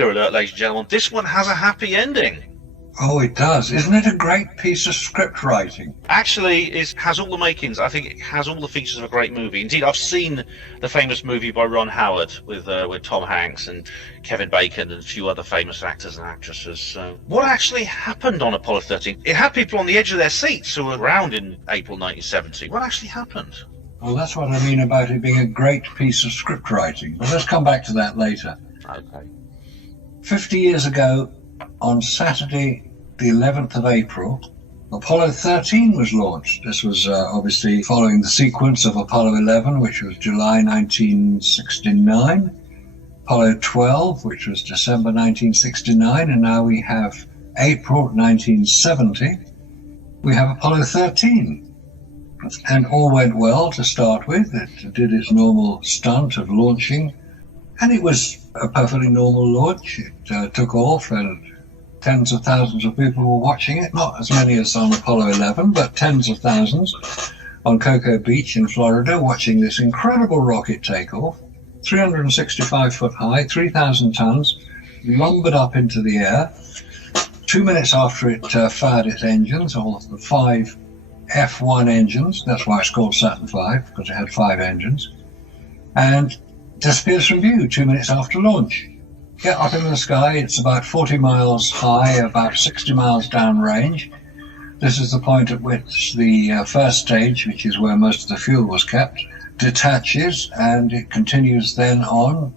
Spoiler alert, ladies and gentlemen, this one has a happy ending. Oh, it does. Isn't it a great piece of script writing? Actually, it has all the makings. I think it has all the features of a great movie. Indeed, I've seen the famous movie by Ron Howard with Tom Hanks and Kevin Bacon and a few other famous actors and actresses. What actually happened on Apollo 13? It had people on the edge of their seats who were around in April 1970. What actually happened? Well, that's what I mean about it being a great piece of script writing. But let's come back to that later. Okay. 50 years ago, on Saturday, the 11th of April, Apollo 13 was launched. This was obviously following the sequence of Apollo 11, which was July 1969, Apollo 12, which was December 1969, and now we have April 1970. We have Apollo 13. And all went well to start with. It did its normal stunt of launching, and it was a perfectly normal launch. It took off, and tens of thousands of people were watching it. Not as many as on Apollo 11, but tens of thousands on Cocoa Beach in Florida watching this incredible rocket take off. 365 foot high, 3,000 tons, lumbered up into the air. 2 minutes after it fired its engines, all of the 5 F1 engines, that's why it's called Saturn V, because it had 5 engines, and disappears from view 2 minutes after launch. Get up in the sky, it's about 40 miles high, about 60 miles downrange. This is the point at which the first stage, which is where most of the fuel was kept, detaches, and it continues then on.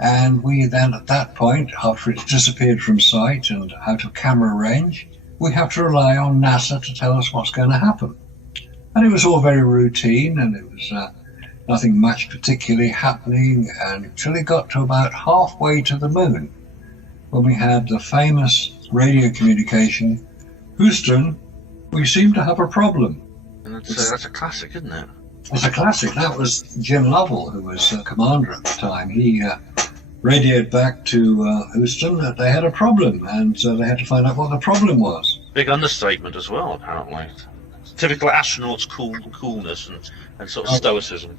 And we then, at that point, after it's disappeared from sight and out of camera range, we have to rely on NASA to tell us what's going to happen. And it was all very routine, and it was nothing much particularly happening until it got to about halfway to the moon, when we had the famous radio communication, "Houston, we seem to have a problem." And that's a classic, isn't it? It's a classic. That was Jim Lovell, who was commander at the time. He radioed back to Houston that they had a problem, and they had to find out what the problem was. Big understatement as well, apparently. Typical astronauts' coolness and sort of stoicism.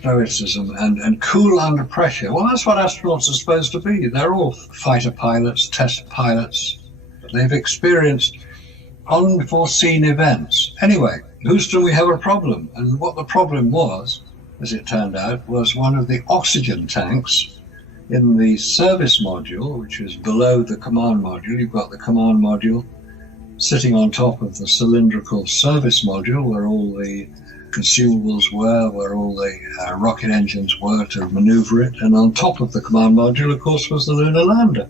Stoicism and cool under pressure. Well, that's what astronauts are supposed to be. They're all fighter pilots, test pilots. They've experienced unforeseen events. Anyway, Houston, we have a problem. And what the problem was, as it turned out, was one of the oxygen tanks in the service module, which is below the command module. You've got the command module sitting on top of the cylindrical service module where all the consumables were, where all the rocket engines were to maneuver it. And on top of the command module, of course, was the lunar lander,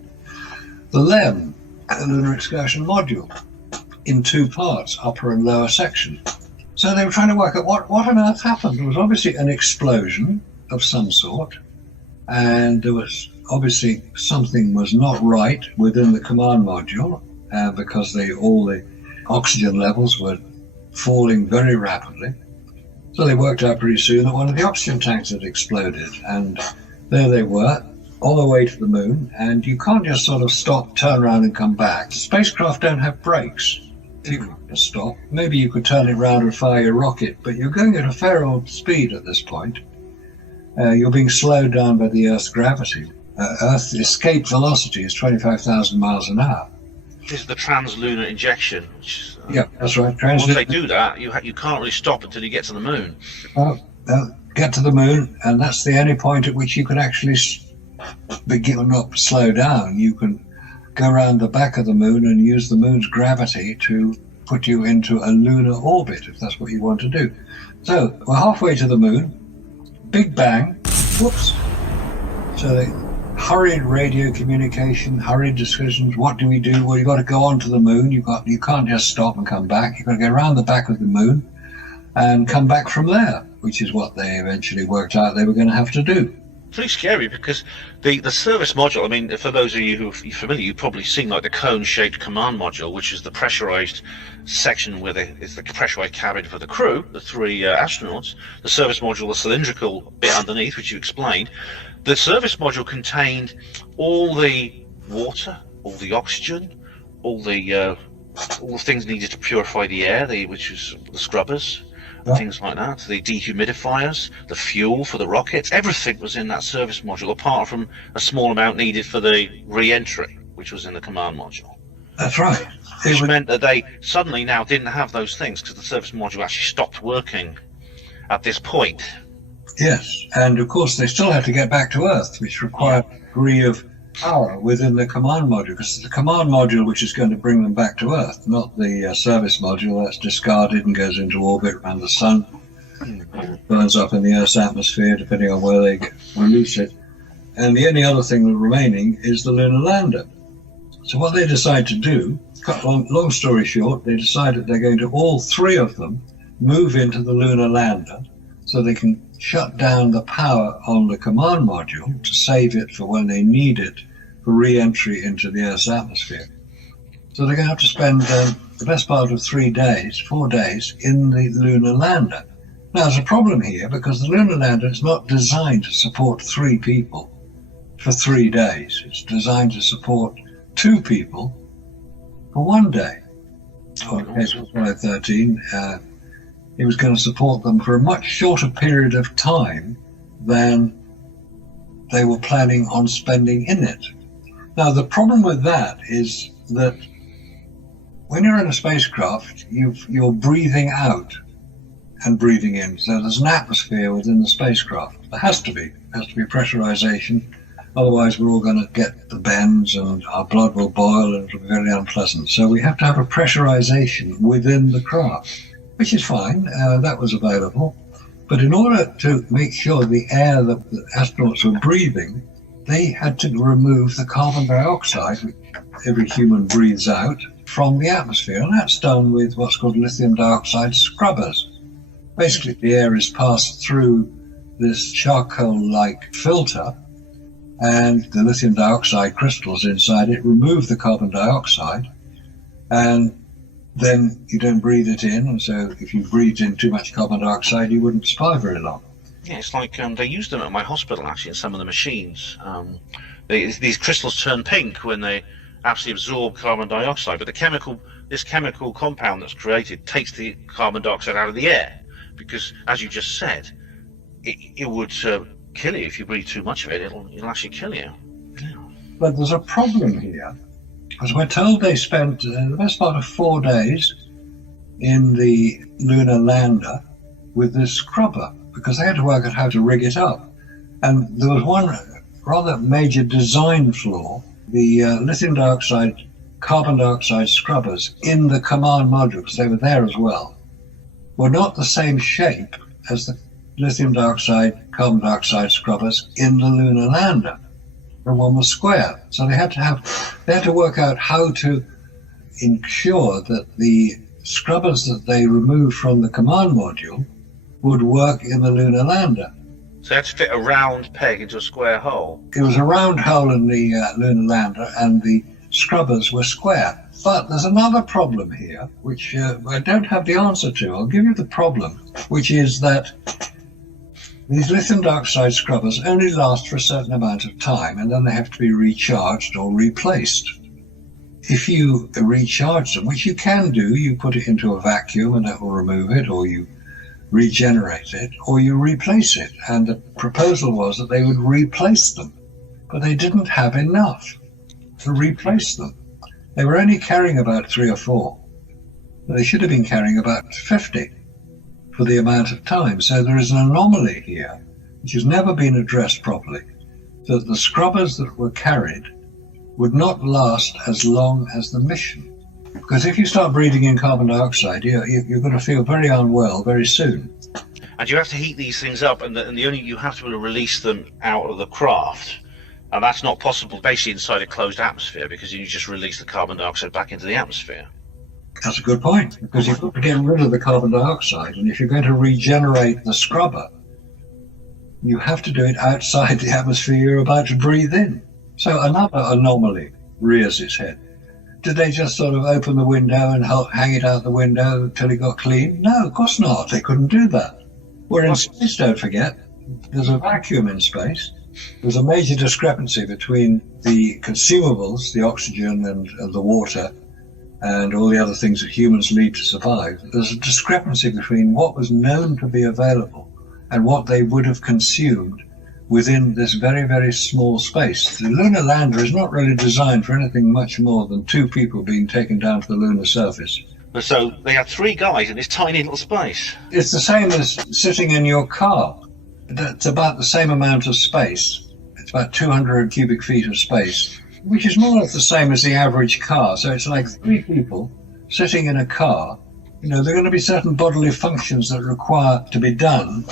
the LEM, the Lunar Excursion Module, in 2 parts, upper and lower section. So they were trying to work out what on earth happened. There was obviously an explosion of some sort, and there was obviously something was not right within the command module, because all the oxygen levels were falling very rapidly. So they worked out pretty soon that one of the oxygen tanks had exploded, and there they were, on the way to the moon, and you can't just sort of stop, turn around and come back. Spacecraft don't have brakes. You can't just stop. Maybe you could turn it around and fire your rocket, but you're going at a fair old speed at this point. You're being slowed down by the Earth's gravity. Earth's escape velocity is 25,000 miles an hour. This is the Translunar Injection. Which, yeah, that's right. Once they do that, you can't really stop until you get to the moon. Get to the moon, and that's the only point at which you can actually not slow down. You can go around the back of the moon and use the moon's gravity to put you into a lunar orbit, if that's what you want to do. So we're halfway to the moon. Big bang. Whoops. So they hurried radio communication, hurried decisions. What do we do? Well, you've got to go on to the moon. You can't just stop and come back. You've got to go around the back of the moon and come back from there, which is what they eventually worked out they were going to have to do. Pretty scary, because the service module, I mean, for those of you who are familiar, you've probably seen like the cone-shaped command module, which is the pressurized section where it's the pressurized cabin for the crew, the 3 astronauts. The service module, the cylindrical bit underneath, which you explained. The service module contained all the water, all the oxygen, all the things needed to purify the air, which is the scrubbers, things like that. The dehumidifiers, the fuel for the rockets, everything was in that service module, apart from a small amount needed for the re-entry, which was in the command module. That's right. Which meant that they suddenly now didn't have those things because the service module actually stopped working at this point. Yes, and of course they still had to get back to Earth, which required a degree of power within the command module, because it's the command module which is going to bring them back to Earth, not the service module that's discarded and goes into orbit around the sun, burns up in the Earth's atmosphere depending on where they release it. And the only other thing remaining is the lunar lander. So what they decide to do, cut long story short, they decide that they're going to, all three of them, move into the lunar lander so they can shut down the power on the command module to save it for when they need it for re-entry into the Earth's atmosphere. So they're going to have to spend the best part of 4 days, in the lunar lander. Now there's a problem here, because the lunar lander is not designed to support 3 people for 3 days. It's designed to support 2 people for 1 day. In the case of Apollo 13, it was going to support them for a much shorter period of time than they were planning on spending in it. Now, the problem with that is that when you're in a spacecraft, you're breathing out and breathing in. So there's an atmosphere within the spacecraft. There has to be. There has to be pressurization. Otherwise, we're all going to get the bends and our blood will boil and it'll be very unpleasant. So we have to have a pressurization within the craft, which is fine. That was available. But in order to make sure the air that the astronauts were breathing, they had to remove the carbon dioxide, which every human breathes out, from the atmosphere. And that's done with what's called lithium dioxide scrubbers. Basically, the air is passed through this charcoal-like filter, and the lithium dioxide crystals inside it remove the carbon dioxide, and then you don't breathe it in, and so if you breathed in too much carbon dioxide, you wouldn't survive very long. Yeah, it's like they use them at my hospital, actually, in some of the machines. These crystals turn pink when they actually absorb carbon dioxide, but this chemical compound that's created takes the carbon dioxide out of the air, because, as you just said, it would kill you if you breathe too much of it. It'll actually kill you. Yeah. But there's a problem here, as we're told they spent the best part of 4 days in the lunar lander with this scrubber, because they had to work out how to rig it up. And there was one rather major design flaw. The lithium dioxide, carbon dioxide scrubbers in the command module, because they were there as well, were not the same shape as the lithium dioxide, carbon dioxide scrubbers in the lunar lander. And one was square. So they had to work out how to ensure that the scrubbers that they removed from the command module would work in the lunar lander. So they had to fit a round peg into a square hole. It was a round hole in the lunar lander, and the scrubbers were square. But there's another problem here, which I don't have the answer to. I'll give you the problem, which is that these lithium dioxide scrubbers only last for a certain amount of time, and then they have to be recharged or replaced. If you recharge them, which you can do, you put it into a vacuum and that will remove it, or you regenerate it, or you replace it. And the proposal was that they would replace them, but they didn't have enough to replace them. They were only carrying about 3 or 4, but they should have been carrying about 50 for the amount of time. So there is an anomaly here, which has never been addressed properly, that the scrubbers that were carried would not last as long as the mission. Because if you start breathing in carbon dioxide, you're going to feel very unwell very soon. And you have to heat these things up, and you have to release them out of the craft. And that's not possible basically inside a closed atmosphere, because you just release the carbon dioxide back into the atmosphere. That's a good point, because you've got to get rid of the carbon dioxide, and if you're going to regenerate the scrubber, you have to do it outside the atmosphere you're about to breathe in. So another anomaly rears its head. Did they just sort of open the window and hang it out the window until it got clean? No, of course not. They couldn't do that. We're in space, don't forget. There's a vacuum in space. There's a major discrepancy between the consumables, the oxygen and the water, and all the other things that humans need to survive, there's a discrepancy between what was known to be available and what they would have consumed within this very, very small space. The lunar lander is not really designed for anything much more than 2 people being taken down to the lunar surface. So they had 3 guys in this tiny little space. It's the same as sitting in your car. It's about the same amount of space. It's about 200 cubic feet of space, which is more or less the same as the average car. So it's like 3 people sitting in a car. You know, there are going to be certain bodily functions that require to be done.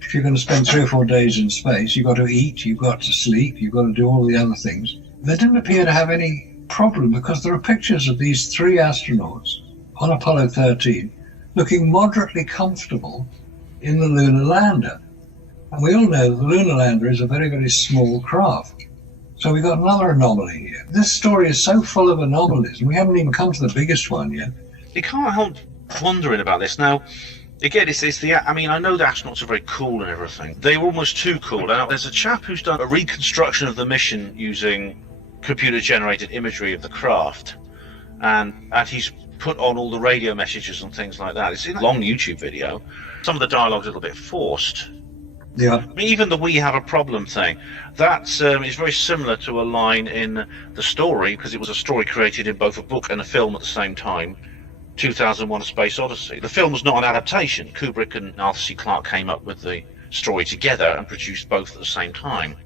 If you're going to spend 3 or 4 days in space, you've got to eat, you've got to sleep, you've got to do all the other things. They didn't appear to have any problem because there are pictures of these 3 astronauts on Apollo 13 looking moderately comfortable in the lunar lander. And we all know the lunar lander is a very, very small craft. So we've got another anomaly here. This story is so full of anomalies, and we haven't even come to the biggest one yet. You can't help wondering about this. Now, again, I mean, I know the astronauts are very cool and everything. They were almost too cool. Now, there's a chap who's done a reconstruction of the mission using computer-generated imagery of the craft, and he's put on all the radio messages and things like that. It's in a long YouTube video. Some of the dialogue's a little bit forced. Yeah. Even the "we have a problem" thing, that is very similar to a line in the story, because it was a story created in both a book and a film at the same time, 2001: A Space Odyssey. The film was not an adaptation. Kubrick and Arthur C. Clarke came up with the story together and produced both at the same time.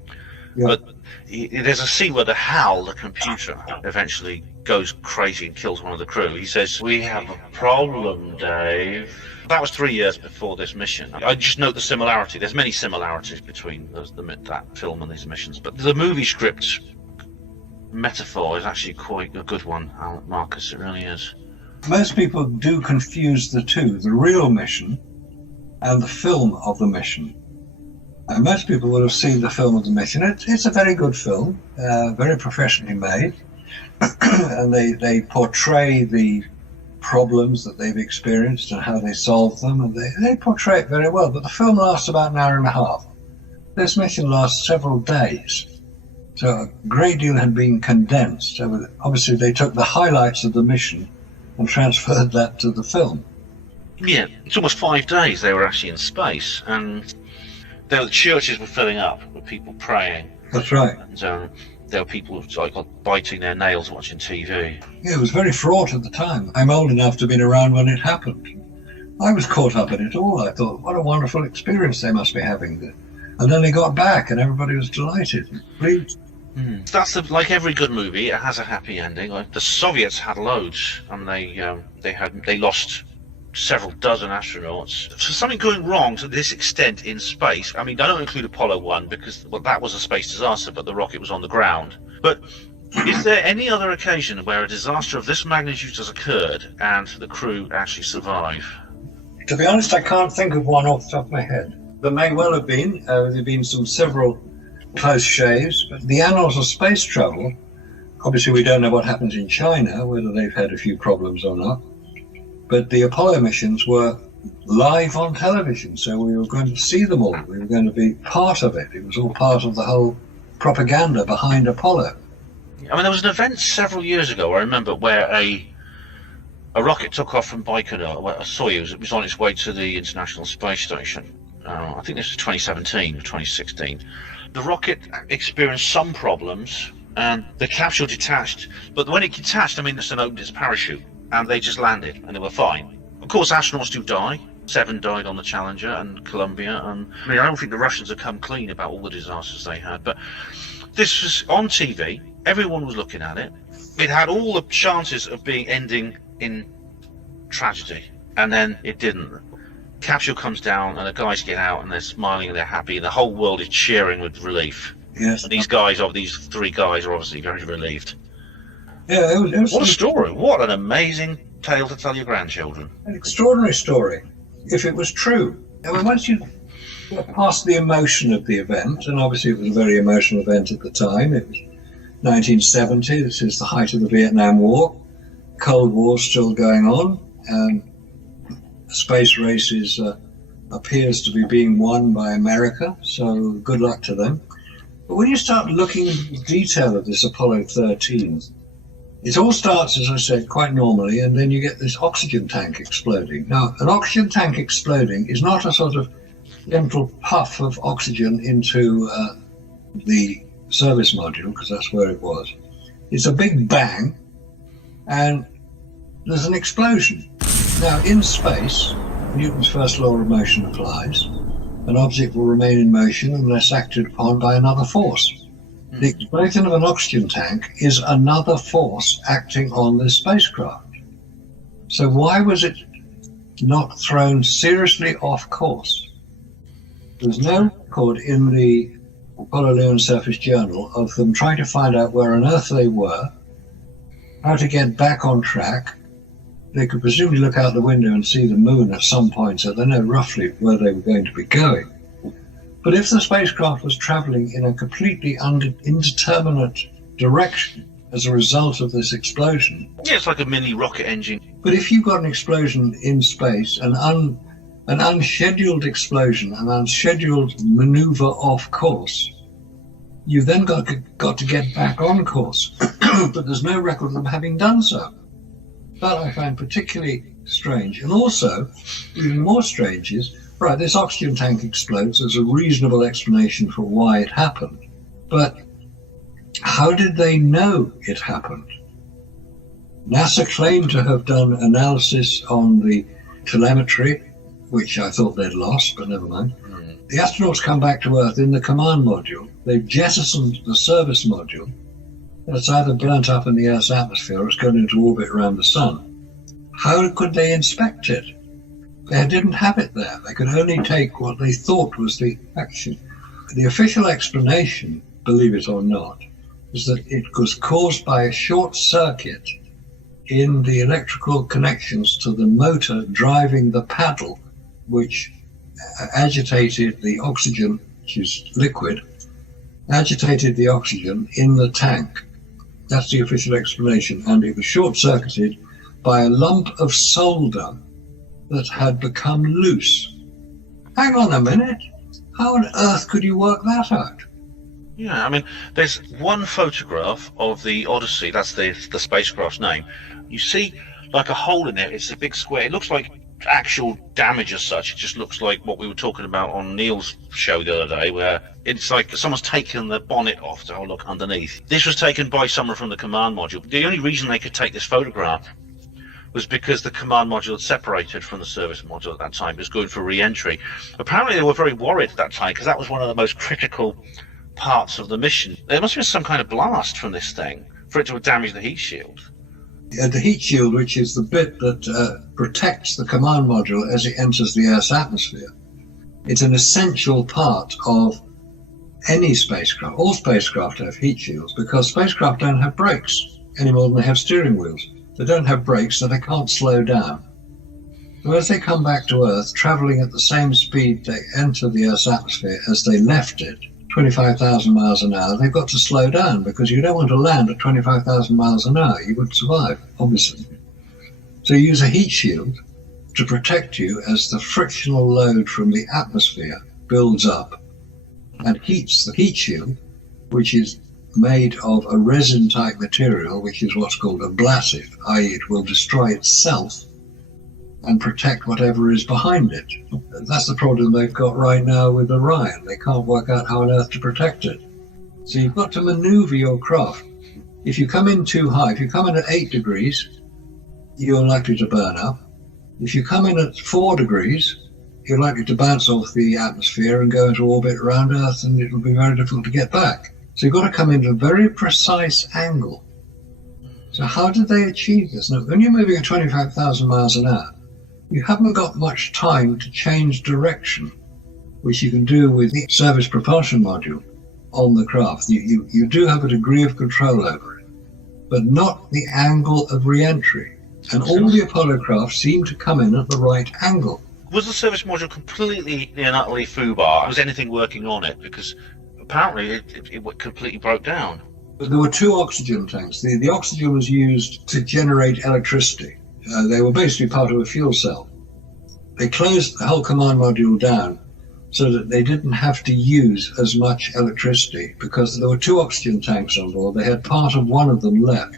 Yeah. But there's a scene where the computer, eventually goes crazy and kills one of the crew. He says, "We have a problem, Dave." That was 3 years before this mission. I just note the similarity. There's many similarities between that film and these missions. But the movie script metaphor is actually quite a good one, Marcus. It really is. Most people do confuse the two, the real mission and the film of the mission. And most people will have seen the film of the mission. It's a very good film, very professionally made. And they portray the problems that they've experienced and how they solve them, and they portray it very well. But the film lasts about an hour and a half. This mission lasts several days, so a great deal had been condensed. So obviously they took the highlights of the mission and transferred that to the film. Yeah, it's almost 5 days they were actually in space, and the churches were filling up with people praying. That's right. And there were people like biting their nails watching TV. Yeah, it was very fraught at the time. I'm old enough to have been around when it happened. I was caught up in it all. I thought, what a wonderful experience they must be having. And then they got back and everybody was delighted and pleased. That's like every good movie, it has a happy ending. Like the Soviets had loads, and they lost several dozen astronauts. So something going wrong to this extent in space. I mean, I don't include Apollo 1 because that was a space disaster, but the rocket was on the ground. But is there any other occasion where a disaster of this magnitude has occurred and the crew actually survive? To be honest, I can't think of one off the top of my head. There may well have been. There have been several close shaves. But the annals of space travel, obviously we don't know what happens in China, whether they've had a few problems or not. But the Apollo missions were live on television, so we were going to see them all. We were going to be part of it. It was all part of the whole propaganda behind Apollo. I mean, there was an event several years ago, I remember, where a rocket took off from Baikonur, Soyuz. It was on its way to the International Space Station. I think this was 2017 or 2016. The rocket experienced some problems, and the capsule detached. But when it detached, I mean, it opened its parachute. And they just landed, and they were fine. Of course, astronauts do die. 7 died on the Challenger and Columbia, and I mean, I don't think the Russians have come clean about all the disasters they had. But this was on TV. Everyone was looking at it. It had all the chances of ending in tragedy, and then it didn't. Capsule comes down, and the guys get out, and they're smiling and they're happy, and the whole world is cheering with relief. Yes. And these 3 guys, are obviously very relieved. Yeah, it was what a story! What an amazing tale to tell your grandchildren. An extraordinary story, if it was true. I mean, once you get past the emotion of the event, and obviously it was a very emotional event at the time. It was 1970. This is the height of the Vietnam War. Cold War still going on, and the space race appears to be being won by America. So good luck to them. But when you start looking into the detail of this Apollo 13. It all starts, as I said, quite normally, and then you get this oxygen tank exploding. Now, an oxygen tank exploding is not a sort of gentle puff of oxygen into the service module, because that's where it was. It's a big bang, and there's an explosion. Now, in space, Newton's first law of motion applies. An object will remain in motion unless acted upon by another force. The explosion of an oxygen tank is another force acting on this spacecraft. So why was it not thrown seriously off course? There's no record in the Apollo Lunar Surface Journal of them trying to find out where on Earth they were, how to get back on track. They could presumably look out the window and see the moon at some point, so they know roughly where they were going to be going. But if the spacecraft was traveling in a completely indeterminate direction as a result of this explosion... Yeah, it's like a mini rocket engine. But if you've got an explosion in space, an unscheduled explosion, an unscheduled maneuver off course, you've then got to get back on course. But there's no record of them having done so. That I find particularly strange. And also, even more strange is, right, this oxygen tank explodes. There's a reasonable explanation for why it happened. But how did they know it happened? NASA claimed to have done analysis on the telemetry, which I thought they'd lost, but never mind. The astronauts come back to Earth in the command module. They've jettisoned the service module. It's either burnt up in the Earth's atmosphere or it's gone into orbit around the sun. How could they inspect it? They didn't have it there. They could only take what they thought was the action. The official explanation, believe it or not, is that it was caused by a short circuit in the electrical connections to the motor driving the paddle, which agitated the oxygen, which is liquid, agitated the oxygen in the tank. That's the official explanation. And it was short-circuited by a lump of solder that had become loose. Hang on a minute. How on earth could you work that out? Yeah, I mean, there's one photograph of the Odyssey, that's the spacecraft's name. You see like a hole in it, it's a big square. It looks like actual damage as such. It just looks like what we were talking about on Neil's show the other day, where it's like someone's taken the bonnet off to look underneath. This was taken by someone from the command module. The only reason they could take this photograph was because the command module had separated from the service module at that time. It was going for re-entry. Apparently they were very worried at that time because that was one of the most critical parts of the mission. There must have been some kind of blast from this thing for it to have damaged the heat shield. The heat shield, which is the bit that protects the command module as it enters the Earth's atmosphere, it's an essential part of any spacecraft. All spacecraft have heat shields because spacecraft don't have brakes any more than they have steering wheels. They don't have brakes, so they can't slow down. So as they come back to Earth, traveling at the same speed they enter the Earth's atmosphere as they left it, 25,000 miles an hour, they've got to slow down because you don't want to land at 25,000 miles an hour. You wouldn't survive, obviously. So you use a heat shield to protect you as the frictional load from the atmosphere builds up and heats the heat shield, which is made of a resin-type material, which is what's called ablative, i.e. it will destroy itself and protect whatever is behind it. That's the problem they've got right now with Orion. They can't work out how on earth to protect it. So you've got to maneuver your craft. If you come in too high, if you come in at 8 degrees, you're likely to burn up. If you come in at 4 degrees, you're likely to bounce off the atmosphere and go into orbit around Earth, and it will be very difficult to get back. So you've got to come into a very precise angle. So how did they achieve this? Now, when you're moving at 25,000 miles an hour, you haven't got much time to change direction, which you can do with the service propulsion module on the craft. You do have a degree of control over it, but not the angle of re-entry. And all the Apollo craft seem to come in at the right angle. Was the service module completely and utterly foobar? Was anything working on it? Because apparently it completely broke down. But there were 2 oxygen tanks. The oxygen was used to generate electricity. They were basically part of a fuel cell. They closed the whole command module down so that they didn't have to use as much electricity because there were 2 oxygen tanks on board. They had part of one of them left.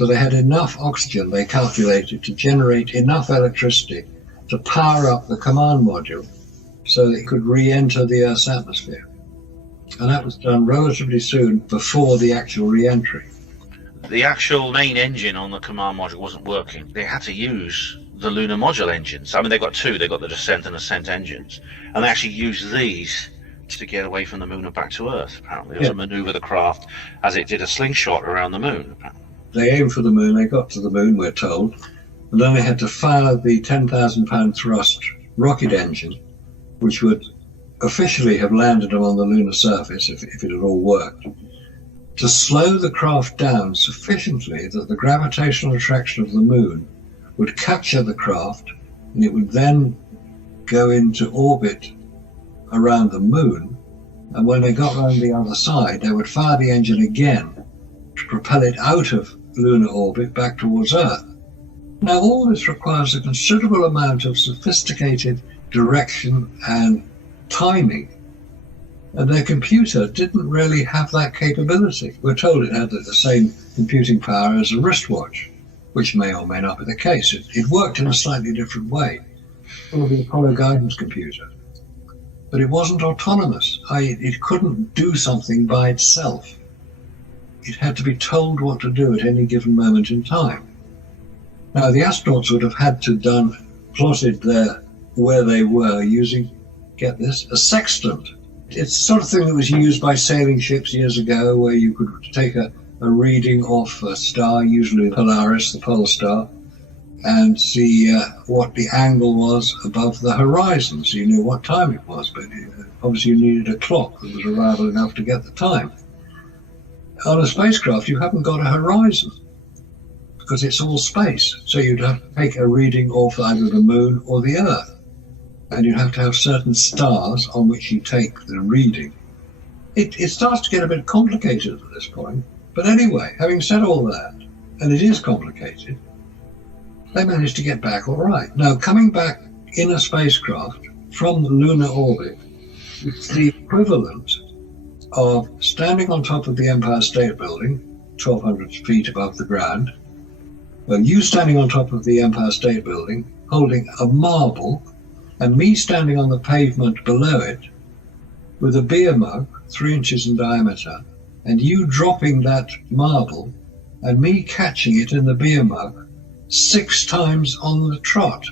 So they had enough oxygen, they calculated, to generate enough electricity to power up the command module so that it could re-enter the Earth's atmosphere. And that was done relatively soon before the actual re-entry. The actual main engine on the command module wasn't working. They had to use the lunar module engines. I mean, they've got two. They've got the descent and ascent engines. And they actually used these to get away from the moon and back to Earth, apparently. It was a manoeuvre the craft as it did a slingshot around the moon, apparently. They aimed for the moon, they got to the moon, we're told, and then they had to fire the 10,000-pound thrust rocket engine, which would officially have landed them on the lunar surface if it had all worked, to slow the craft down sufficiently that the gravitational attraction of the moon would capture the craft, and it would then go into orbit around the moon, and when they got around the other side, they would fire the engine again to propel it out of lunar orbit back towards Earth. Now, all this requires a considerable amount of sophisticated direction and timing, and their computer didn't really have that capability. We're told it had the same computing power as a wristwatch, which may or may not be the case. It worked in a slightly different way, or the Apollo guidance computer, but it wasn't autonomous. It couldn't do something by itself. It had to be told what to do at any given moment in time. Now, the astronauts would have had to plotted where they were using, get this, a sextant. It's the sort of thing that was used by sailing ships years ago, where you could take a reading off a star, usually Polaris, the pole star, and see what the angle was above the horizon, so you knew what time it was. But obviously you needed a clock that was reliable enough to get the time. On a spacecraft, you haven't got a horizon because it's all space. So you'd have to take a reading off either the moon or the Earth. And you'd have to have certain stars on which you take the reading. It starts to get a bit complicated at this point. But anyway, having said all that, and it is complicated, they managed to get back all right. Now, coming back in a spacecraft from the lunar orbit, it's the equivalent of standing on top of the Empire State Building, 1,200 feet above the ground, well, you standing on top of the Empire State Building, holding a marble, and me standing on the pavement below it with a beer mug 3 inches in diameter, and you dropping that marble and me catching it in the beer mug 6 times on the trot.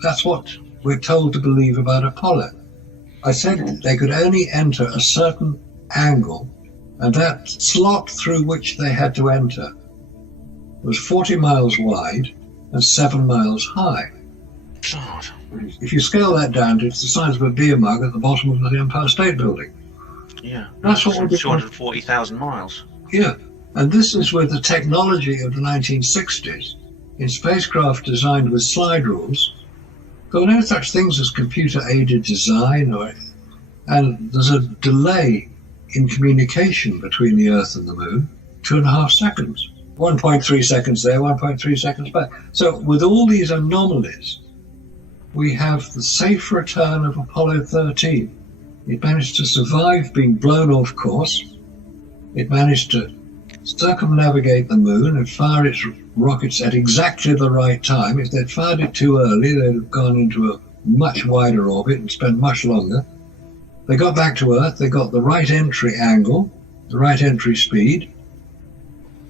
That's what we're told to believe about Apollo. I said they could only enter a certain angle, and that slot through which they had to enter was 40 miles wide and 7 miles high. God. If you scale that down to it's the size of a beer mug at the bottom of the Empire State Building. Yeah, that's what 240,000 miles. Yeah, and this is with the technology of the 1960s in spacecraft designed with slide rules. There were no such things as computer-aided design, and there's a delay in communication between the Earth and the Moon, 2.5 seconds. 1.3 seconds there, 1.3 seconds back. So with all these anomalies, we have the safe return of Apollo 13. It managed to survive being blown off course. It managed to circumnavigate the moon and fire its rockets at exactly the right time. If they'd fired it too early, they'd have gone into a much wider orbit and spent much longer. They got back to Earth, they got the right entry angle, the right entry speed,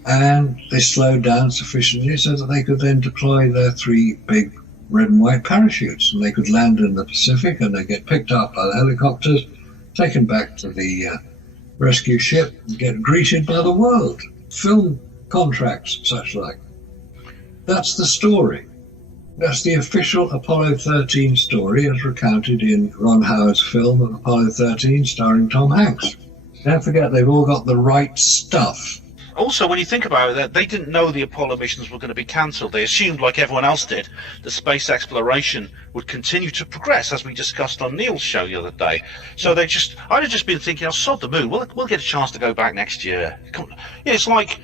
and they slowed down sufficiently so that they could then deploy their 3 big red and white parachutes, and they could land in the Pacific, and they get picked up by the helicopters, taken back to the rescue ship, and get greeted by the world. Film contracts, such like. That's the story. That's the official Apollo 13 story as recounted in Ron Howard's film of Apollo 13 starring Tom Hanks. Don't forget, they've all got the right stuff. Also, when you think about it, they didn't know the Apollo missions were going to be cancelled. They assumed, like everyone else did, that space exploration would continue to progress, as we discussed on Neil's show the other day. So I'd have just been thinking, I'll sod the moon. We'll get a chance to go back next year. It's like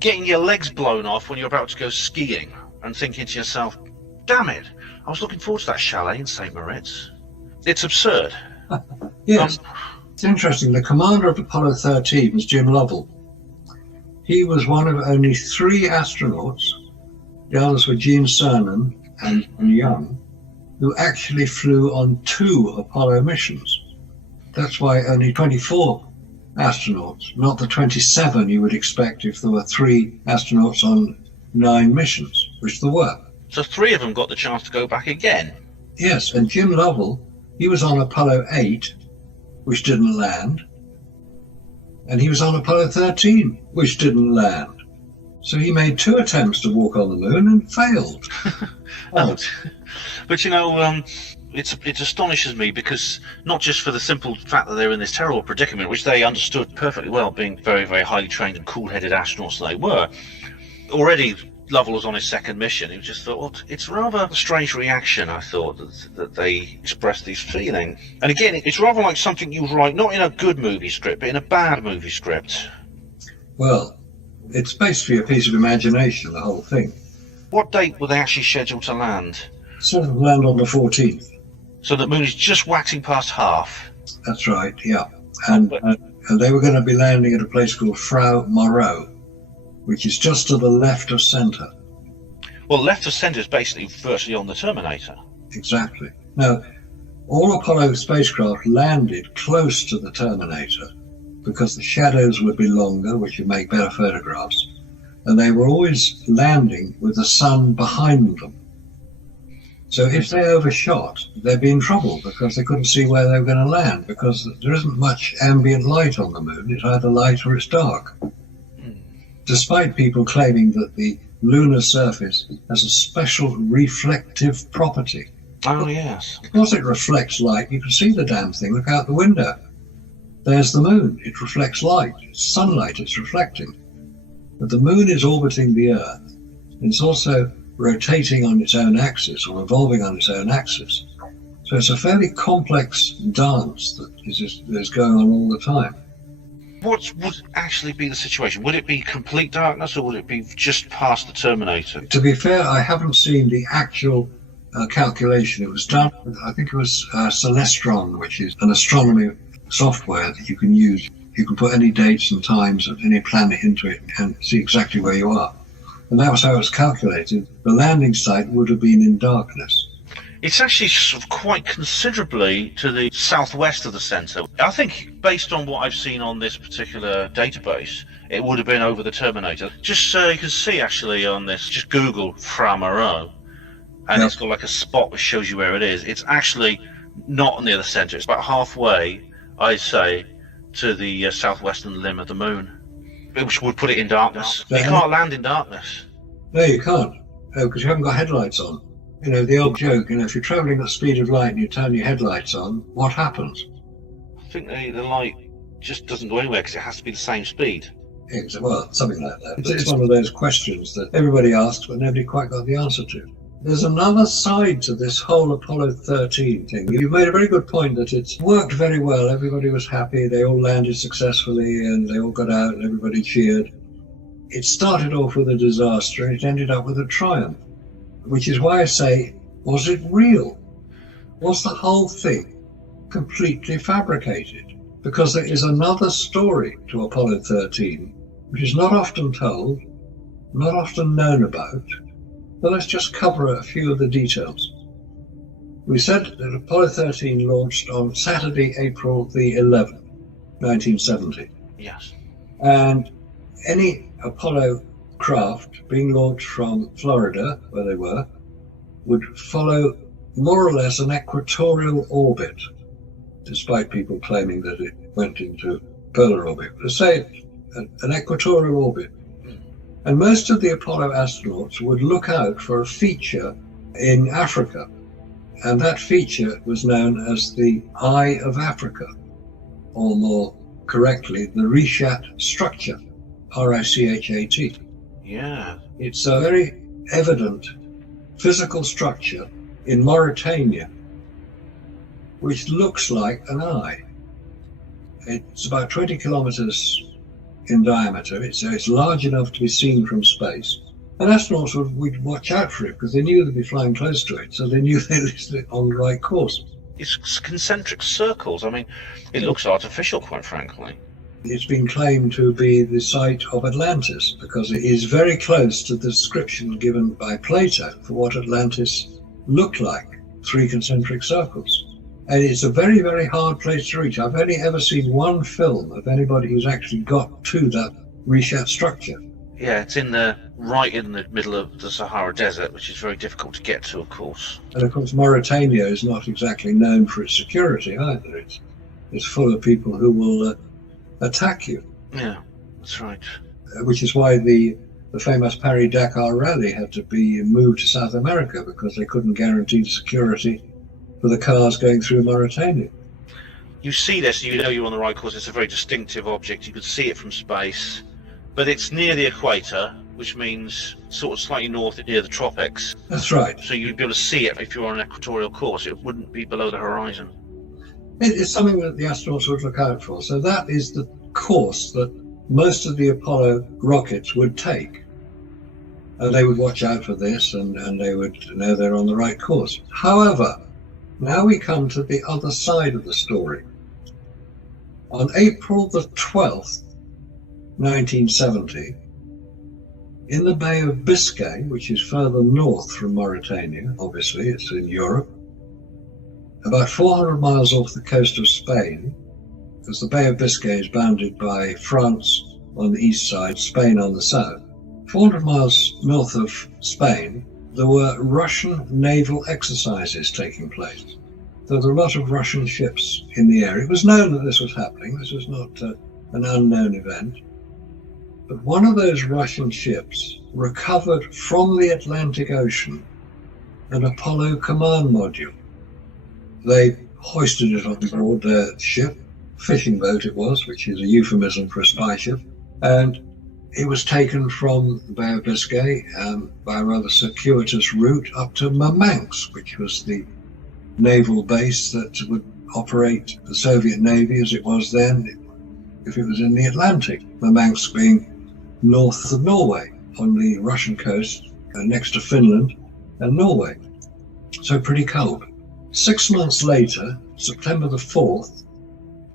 getting your legs blown off when you're about to go skiing and thinking to yourself, damn it, I was looking forward to that chalet in St. Moritz. It's absurd. Yes. It's interesting. The commander of Apollo 13 was Jim Lovell. He was one of only 3 astronauts, the others were Gene Cernan and Young, who actually flew on 2 Apollo missions. That's why only 24 astronauts, not the 27 you would expect if there were 3 astronauts on 9 missions, which there were. So 3 of them got the chance to go back again. Yes, and Jim Lovell, he was on Apollo 8, which didn't land, and he was on Apollo 13, which didn't land. So he made 2 attempts to walk on the moon and failed. Oh. But you know, it astonishes me, because not just for the simple fact that they're in this terrible predicament, which they understood perfectly well, being very, very highly trained and cool-headed astronauts they were. Already Lovell was on his 2nd mission. He just thought, well, it's rather a strange reaction, I thought, that they expressed these feelings. And again, it's rather like something you write, not in a good movie script, but in a bad movie script. Well, it's basically a piece of imagination, the whole thing. What date were they actually scheduled to land? Sort of land on the 14th. So the moon is just waxing past half. That's right, yeah. And they were going to be landing at a place called Frau Moreau, which is just to the left of centre. Well, left of centre is basically virtually on the Terminator. Exactly. Now, all Apollo spacecraft landed close to the Terminator because the shadows would be longer, which would make better photographs, and they were always landing with the sun behind them. So if they overshot, they'd be in trouble because they couldn't see where they were going to land, because there isn't much ambient light on the moon. It's either light or it's dark. Despite people claiming that the lunar surface has a special reflective property. Oh, yes. Because it reflects light, you can see the damn thing. Look out the window. There's the moon. It reflects light. It's sunlight it's reflecting. But the moon is orbiting the Earth. It's also rotating on its own axis, or revolving on its own axis. So it's a fairly complex dance that is going on all the time. What would actually be the situation? Would it be complete darkness, or would it be just past the Terminator? To be fair, I haven't seen the actual calculation. It was done, I think it was Celestron, which is an astronomy software that you can use. You can put any dates and times of any planet into it and see exactly where you are. And that was how it was calculated. The landing site would have been in darkness. It's actually sort of quite considerably to the southwest of the centre. I think, based on what I've seen on this particular database, it would have been over the Terminator. Just so you can see, actually, on this, just Google Frau Moreau, and It's got like a spot which shows you where it is. It's actually not near the centre. It's about halfway, I'd say, to the southwestern limb of the moon, which would put it in darkness. You can't land in darkness. No, you can't, because you haven't got headlights on. You know, the old joke, if you're travelling at the speed of light and you turn your headlights on, what happens? I think the light just doesn't go anywhere because it has to be the same speed. Well, something like that. It's one of those questions that everybody asks but nobody quite got the answer to. There's another side to this whole Apollo 13 thing. You've made a very good point that it's worked very well. Everybody was happy. They all landed successfully and they all got out and everybody cheered. It started off with a disaster and it ended up with a triumph, which is why I say, was it real? Was the whole thing completely fabricated? Because there is another story to Apollo 13, which is not often told, not often known about. But let's just cover a few of the details. We said that Apollo 13 launched on Saturday, April the 11th, 1970. Yes. And any Apollo craft being launched from Florida, where they were, would follow more or less an equatorial orbit, despite people claiming that it went into polar orbit. Let's say an equatorial orbit. And most of the Apollo astronauts would look out for a feature in Africa. And that feature was known as the Eye of Africa, or more correctly, the Richat structure, R-I-C-H-A-T. Yeah. It's a very evident physical structure in Mauritania, which looks like an eye. It's about 20 kilometers in diameter. It's large enough to be seen from space. And astronauts would watch out for it because they knew they'd be flying close to it, so they knew they were on the right course. It's concentric circles. I mean, it looks artificial, quite frankly. It's been claimed to be the site of Atlantis because it is very close to the description given by Plato for what Atlantis looked like, 3 concentric circles. And it's a very, very hard place to reach. I've only ever seen one film of anybody who's actually got to that Rishat structure. Yeah, it's right in the middle of the Sahara Desert, which is very difficult to get to, of course. And of course, Mauritania is not exactly known for its security either. It's full of people who will attack you. Yeah, that's right. Which is why the famous Paris-Dakar rally had to be moved to South America, because they couldn't guarantee the security for the cars going through Mauritania. You see this, you know you're on the right course. It's a very distinctive object. You could see it from space, but it's near the equator, which means sort of slightly north near the tropics. That's right. So you'd be able to see it if you're on an equatorial course. It wouldn't be below the horizon. It's something that the astronauts would look out for. So that is the course that most of the Apollo rockets would take. And they would watch out for this, and they would know they're on the right course. However, now we come to the other side of the story. On April the 12th, 1970, in the Bay of Biscay, which is further north from Mauritania, obviously, it's in Europe, about 400 miles off the coast of Spain, because the Bay of Biscay is bounded by France on the east side, Spain on the south. 400 miles north of Spain, there were Russian naval exercises taking place. There were a lot of Russian ships in the area. It was known that this was happening. This was not an unknown event. But one of those Russian ships recovered from the Atlantic Ocean an Apollo command module. They hoisted it on board their ship, fishing boat it was, which is a euphemism for a spy ship, and it was taken from the Bay of Biscay by a rather circuitous route up to Murmansk, which was the naval base that would operate the Soviet Navy as it was then if it was in the Atlantic, Murmansk being north of Norway on the Russian coast, next to Finland and Norway. So pretty cold. 6 months later, September the 4th,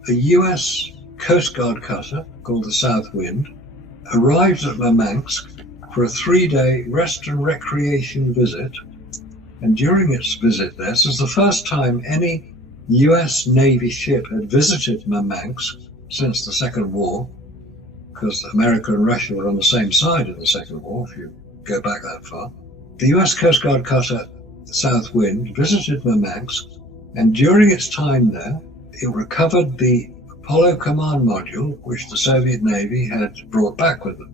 a US Coast Guard cutter called the South Wind arrived at Murmansk for a 3-day rest and recreation visit. And during its visit there, this is the first time any US Navy ship had visited Murmansk since the Second War, because America and Russia were on the same side in the Second War, if you go back that far. The US Coast Guard cutter South Wind visited Murmansk, and during its time there, it recovered the Apollo command module, which the Soviet Navy had brought back with them,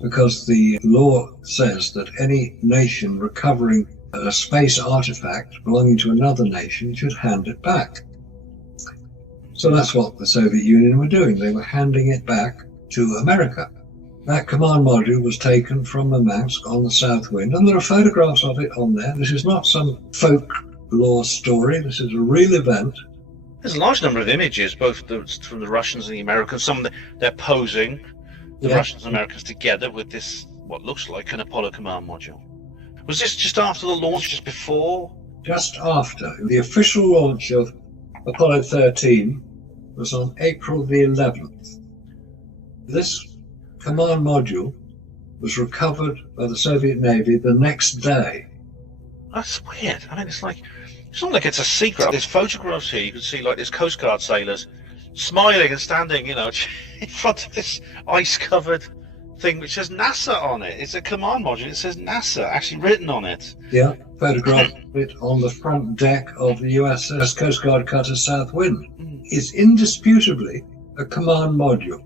because the law says that any nation recovering a space artifact belonging to another nation should hand it back. So that's what the Soviet Union were doing. They were handing it back to America. That command module was taken from Murmansk on the South Wind, and there are photographs of it on there. This is not some folklore story. This is a real event. There's a large number of images, both from the Russians and the Americans. Some of they're posing, the Russians and Americans together with this, what looks like an Apollo command module. Was this just after the launch, just before? Just after. The official launch of Apollo 13 was on April the 11th. This command module was recovered by the Soviet Navy the next day. That's weird. I mean, it's not like it's a secret. There's photographs here. You can see like there's Coast Guard sailors smiling and standing, in front of this ice-covered thing which says NASA on it. It's a command module. It says NASA actually written on it. Yeah, photograph it on the front deck of the USS Coast Guard cutter South Wind. It's indisputably a command module.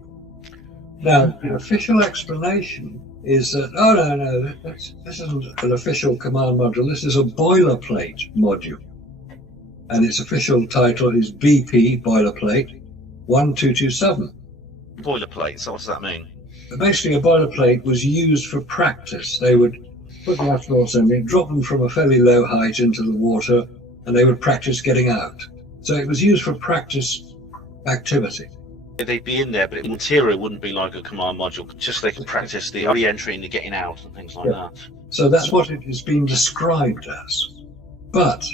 Now, the official explanation is that, no, this isn't an official command module. This is a boilerplate module. And its official title is BP Boilerplate 1227. Boilerplate, so what does that mean? Basically, a boilerplate was used for practice. They would put the astronauts in, they'd drop them from a fairly low height into the water, and they would practice getting out. So it was used for practice activity. They'd be in there, but the material wouldn't be like a command module, just they can practice the re-entry and the getting out and things like that. So that's what it has been described as. But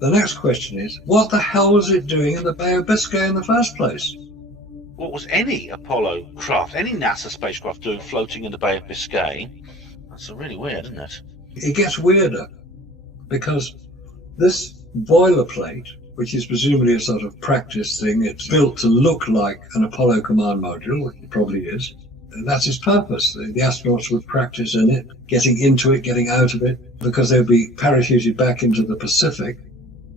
the next question is, what the hell was it doing in the Bay of Biscay in the first place? what was any Apollo craft, any NASA spacecraft doing floating in the Bay of Biscay? That's really weird, isn't it? It gets weirder because this boilerplate, which is presumably a sort of practice thing, it's built to look like an Apollo command module, which it probably is. That's its purpose. The astronauts would practice in it, getting into it, getting out of it, because they'd be parachuted back into the Pacific.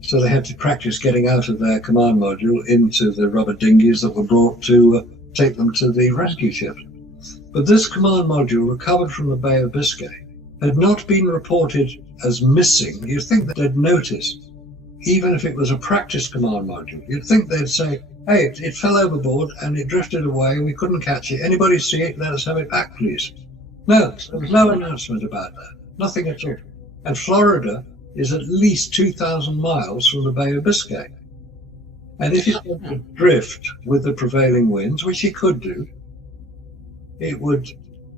So they had to practice getting out of their command module into the rubber dinghies that were brought to take them to the rescue ships. But this command module, recovered from the Bay of Biscay, had not been reported as missing. You'd think that they'd notice, even if it was a practice command module. You'd think they'd say, hey, it fell overboard and it drifted away and we couldn't catch it. Anybody see it? Let us have it back, please. No, there was no announcement about that. Nothing at all. And Florida is at least 2,000 miles from the Bay of Biscay. And if it could drift with the prevailing winds, which it could do, it would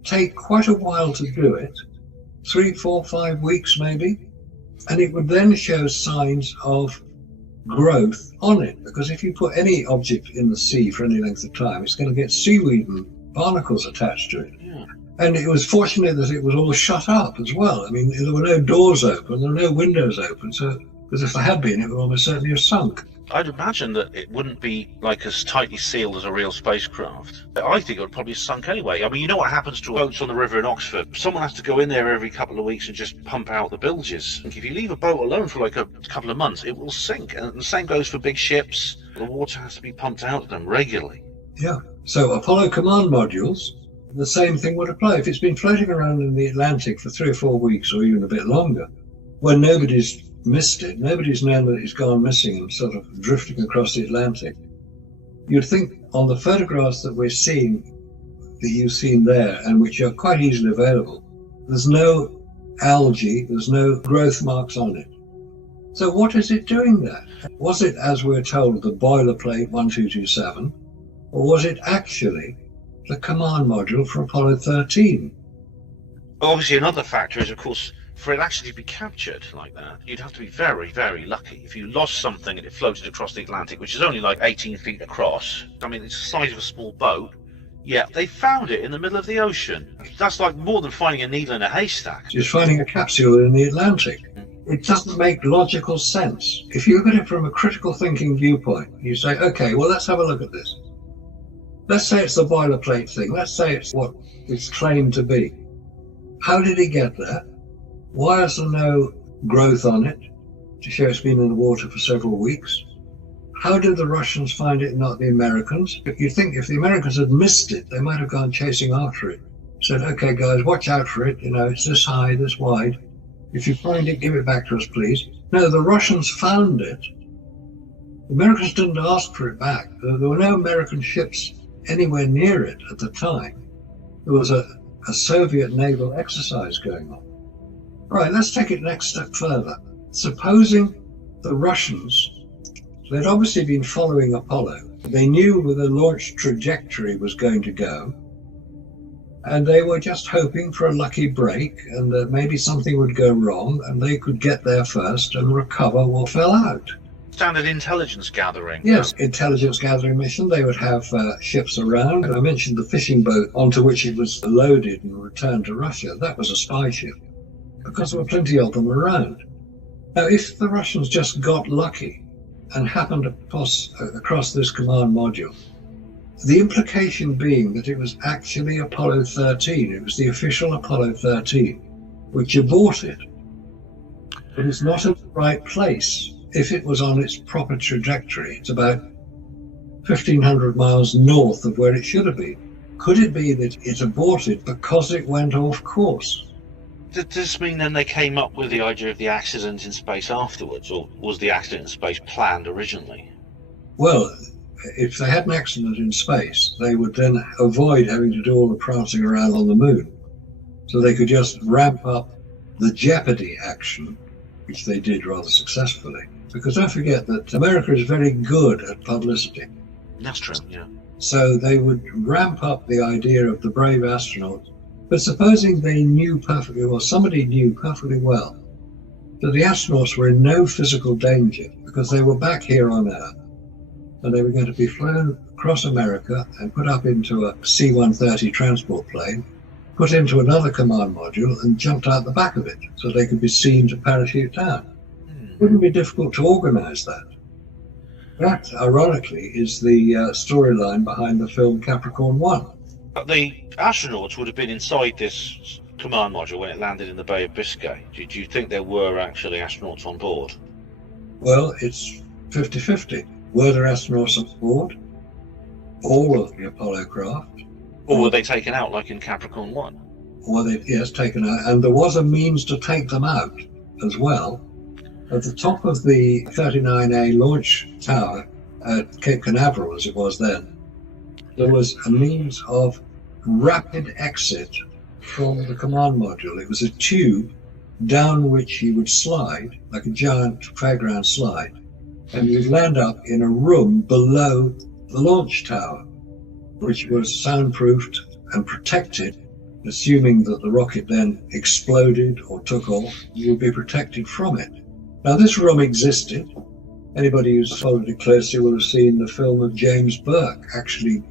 take quite a while to do it, 3, 4, 5 weeks maybe, and it would then show signs of growth on it, because if you put any object in the sea for any length of time, it's going to get seaweed and barnacles attached to it. Yeah. And it was fortunate that it was all shut up as well. I mean, there were no doors open, there were no windows open, so because if there had been, it would almost certainly have sunk. I'd imagine that it wouldn't be like as tightly sealed as a real spacecraft. I think it would probably have sunk anyway. I mean, you know what happens to boats on the river in Oxford? Someone has to go in there every couple of weeks and just pump out the bilges. If you leave a boat alone for like a couple of months, it will sink. And the same goes for big ships. The water has to be pumped out of them regularly. Yeah. So Apollo command modules, the same thing would apply. If it's been floating around in the Atlantic for 3 or 4 weeks or even a bit longer, when nobody's missed it, nobody's known that it's gone missing and sort of drifting across the Atlantic, you'd think on the photographs that we're seeing, that you've seen there and which are quite easily available, there's no algae, there's no growth marks on it. So what is it doing there? Was it, as we're told, the boilerplate 1227, or was it actually the command module for Apollo 13? Obviously, another factor is, of course, for it actually to be captured like that, you'd have to be very, very lucky. If you lost something and it floated across the Atlantic, which is only like 18 feet across, I mean, it's the size of a small boat, yeah, they found it in the middle of the ocean. That's like more than finding a needle in a haystack. Just finding a capsule in the Atlantic. It doesn't make logical sense. If you look at it from a critical thinking viewpoint, you say, okay, well, let's have a look at this. Let's say it's the boilerplate thing. Let's say it's what it's claimed to be. How did it get there? Why is there no growth on it to show it's been in the water for several weeks? How did the Russians find it, not the Americans? You think if the Americans had missed it, they might have gone chasing after it. Said, okay, guys, watch out for it. You know, it's this high, this wide. If you find it, give it back to us, please. No, the Russians found it. The Americans didn't ask for it back. There were no American ships anywhere near it at the time. There was a Soviet naval exercise going on. Right, let's take it next step further. Supposing the Russians, they'd obviously been following Apollo. They knew where the launch trajectory was going to go, and they were just hoping for a lucky break and that maybe something would go wrong and they could get there first and recover what fell out. Standard intelligence gathering. Yes, intelligence gathering mission. They would have ships around. I mentioned the fishing boat onto which it was loaded and returned to Russia. That was a spy ship, because there were plenty of them around. Now, if the Russians just got lucky and happened to pass across this command module, the implication being that it was actually Apollo 13, it was the official Apollo 13, which aborted. But it's not at the right place. If it was on its proper trajectory, it's about 1,500 miles north of where it should have been. Could it be that it aborted because it went off course? Does this mean then they came up with the idea of the accident in space afterwards, or was the accident in space planned originally? Well, if they had an accident in space, they would then avoid having to do all the prancing around on the moon. So they could just ramp up the Jeopardy action, which they did rather successfully. Because don't forget that America is very good at publicity. That's true, yeah. So they would ramp up the idea of the brave astronauts. But supposing they knew perfectly well, somebody knew perfectly well, that the astronauts were in no physical danger because they were back here on Earth. and they were going to be flown across America and put up into a C-130 transport plane, put into another command module and jumped out the back of it so they could be seen to parachute down. It wouldn't be difficult to organise that. That, ironically, is the storyline behind the film Capricorn 1. But the astronauts would have been inside this command module when it landed in the Bay of Biscay. Do you think there were actually astronauts on board? Well, it's 50-50. Were there astronauts on board? All of the Apollo craft. Or were they taken out like in Capricorn 1? Were they, yes, taken out. And there was a means to take them out as well. At the top of the 39A launch tower at Cape Canaveral, as it was then, there was a means of rapid exit from the command module. It was a tube down which you would slide, like a giant fairground slide, and you'd land up in a room below the launch tower, which was soundproofed and protected, assuming that the rocket then exploded or took off, you would be protected from it. Now, this room existed. Anybody who's followed it closely will have seen the film of James Burke actually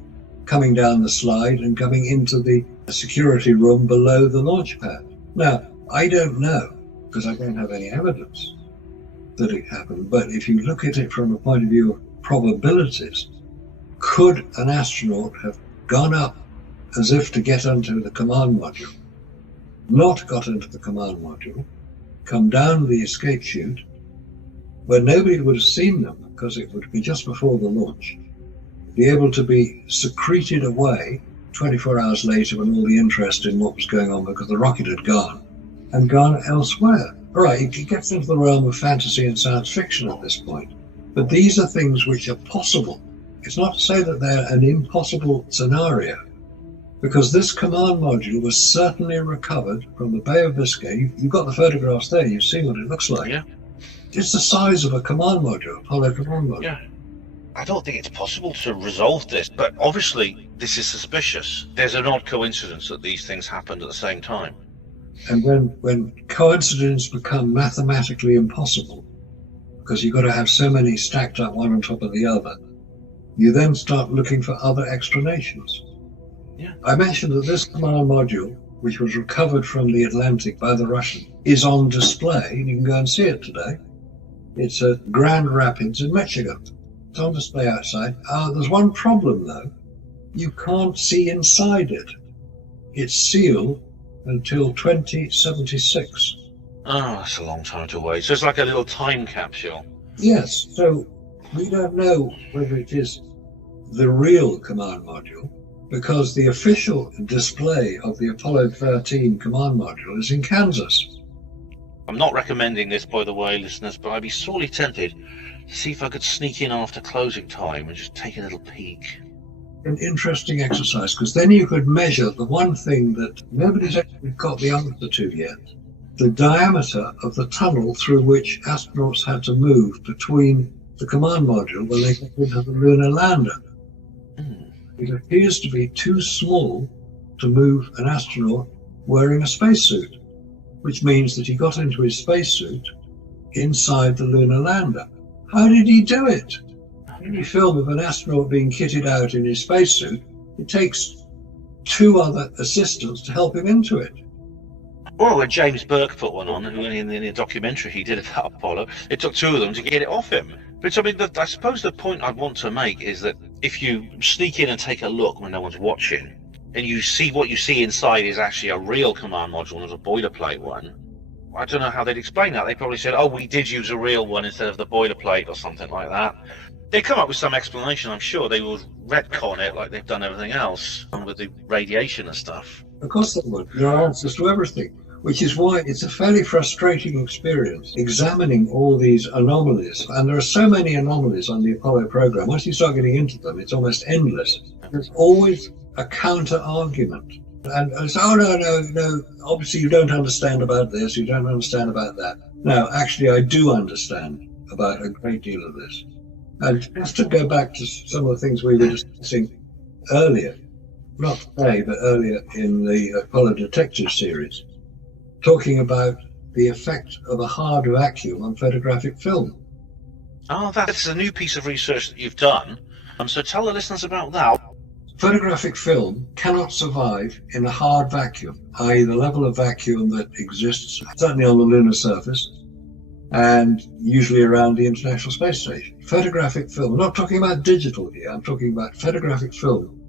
coming down the slide and coming into the security room below the launch pad. Now, I don't know, because I don't have any evidence that it happened, but if you look at it from a point of view of probabilities, could an astronaut have gone up as if to get onto the command module, not got into the command module, come down the escape chute, where nobody would have seen them because it would be just before the launch, be able to be secreted away 24 hours later when all the interest in what was going on because the rocket had gone, and gone elsewhere. All right, it gets into the realm of fantasy and science fiction at this point, but these are things which are possible. It's not to say that they're an impossible scenario, because this command module was certainly recovered from the Bay of Biscay. You've got the photographs there, you've seen what it looks like. Yeah. It's the size of a command module, Apollo command module. Yeah. I don't think it's possible to resolve this, but obviously this is suspicious. There's an odd coincidence that these things happened at the same time. And when coincidences become mathematically impossible, because you've got to have so many stacked up one on top of the other, you then start looking for other explanations. Yeah. I mentioned that this command module, which was recovered from the Atlantic by the Russians, is on display. You can go and see it today. It's at Grand Rapids in Michigan. It's on display outside. There's one problem, though. You can't see inside it. It's sealed until 2076. Oh, that's a long time to wait. So it's like a little time capsule. Yes, so we don't know whether it is the real command module, because the official display of the Apollo 13 command module is in Kansas. I'm not recommending this, by the way, listeners, but I'd be sorely tempted to see if I could sneak in after closing time and just take a little peek. An interesting exercise, because then you could measure the one thing that nobody's actually got the answer to yet, the diameter of the tunnel through which astronauts had to move between the command module when they got into the lunar lander. It appears to be too small to move an astronaut wearing a spacesuit, which means that he got into his spacesuit inside the lunar lander. How did he do it? Any film of an astronaut being kitted out in his spacesuit, it takes two other assistants to help him into it. Well, when James Burke put one on, in the documentary he did about Apollo, it took two of them to get it off him. But I mean, I suppose the point I want to make is that if you sneak in and take a look when no one's watching, and you see what you see inside is actually a real command module, not a boilerplate one, I don't know how they'd explain that. They probably said, oh, we did use a real one instead of the boilerplate or something like that. They'd come up with some explanation, I'm sure. They will retcon it like they've done everything else with the radiation and stuff. Of course they would. There are answers to everything, which is why it's a fairly frustrating experience examining all these anomalies. And there are so many anomalies on the Apollo program. Once you start getting into them, it's almost endless. There's always a counter-argument. And it's, oh, no, obviously you don't understand about this, you don't understand about that. No, actually, I do understand about a great deal of this. And just to go back to some of the things we were discussing earlier, not today, but earlier in the Apollo Detective series, talking about the effect of a hard vacuum on photographic film. Oh, that's a new piece of research that you've done. So tell the listeners about that. Photographic film cannot survive in a hard vacuum, i.e. the level of vacuum that exists certainly on the lunar surface and usually around the International Space Station. Photographic film, I'm not talking about digital here, I'm talking about photographic film.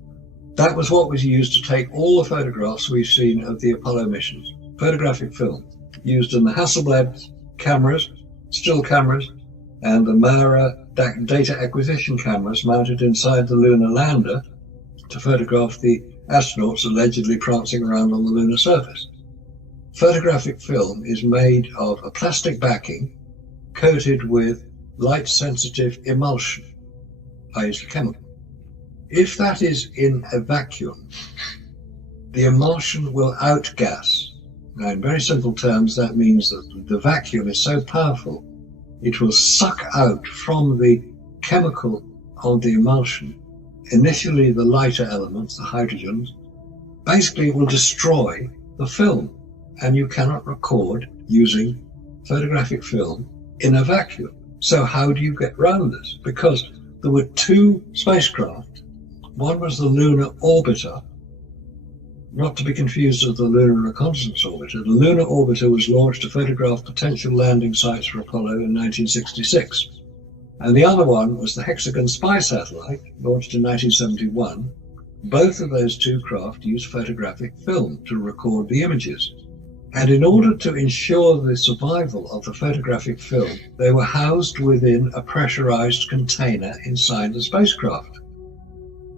That was what was used to take all the photographs we've seen of the Apollo missions. Photographic film, used in the Hasselblad cameras, still cameras, and the Mara data acquisition cameras mounted inside the lunar lander to photograph the astronauts allegedly prancing around on the lunar surface. Photographic film is made of a plastic backing coated with light-sensitive emulsion, i.e. chemical. If that is in a vacuum, the emulsion will outgas. Now, in very simple terms, that means that the vacuum is so powerful, it will suck out from the chemical of the emulsion initially the lighter elements, the hydrogens. Basically it will destroy the film, and you cannot record using photographic film in a vacuum. So how do you get around this? Because there were two spacecraft. One was the Lunar Orbiter, not to be confused with the Lunar Reconnaissance Orbiter. The Lunar Orbiter was launched to photograph potential landing sites for Apollo in 1966. And the other one was the Hexagon Spy Satellite, launched in 1971. Both of those two craft used photographic film to record the images. And in order to ensure the survival of the photographic film, they were housed within a pressurized container inside the spacecraft.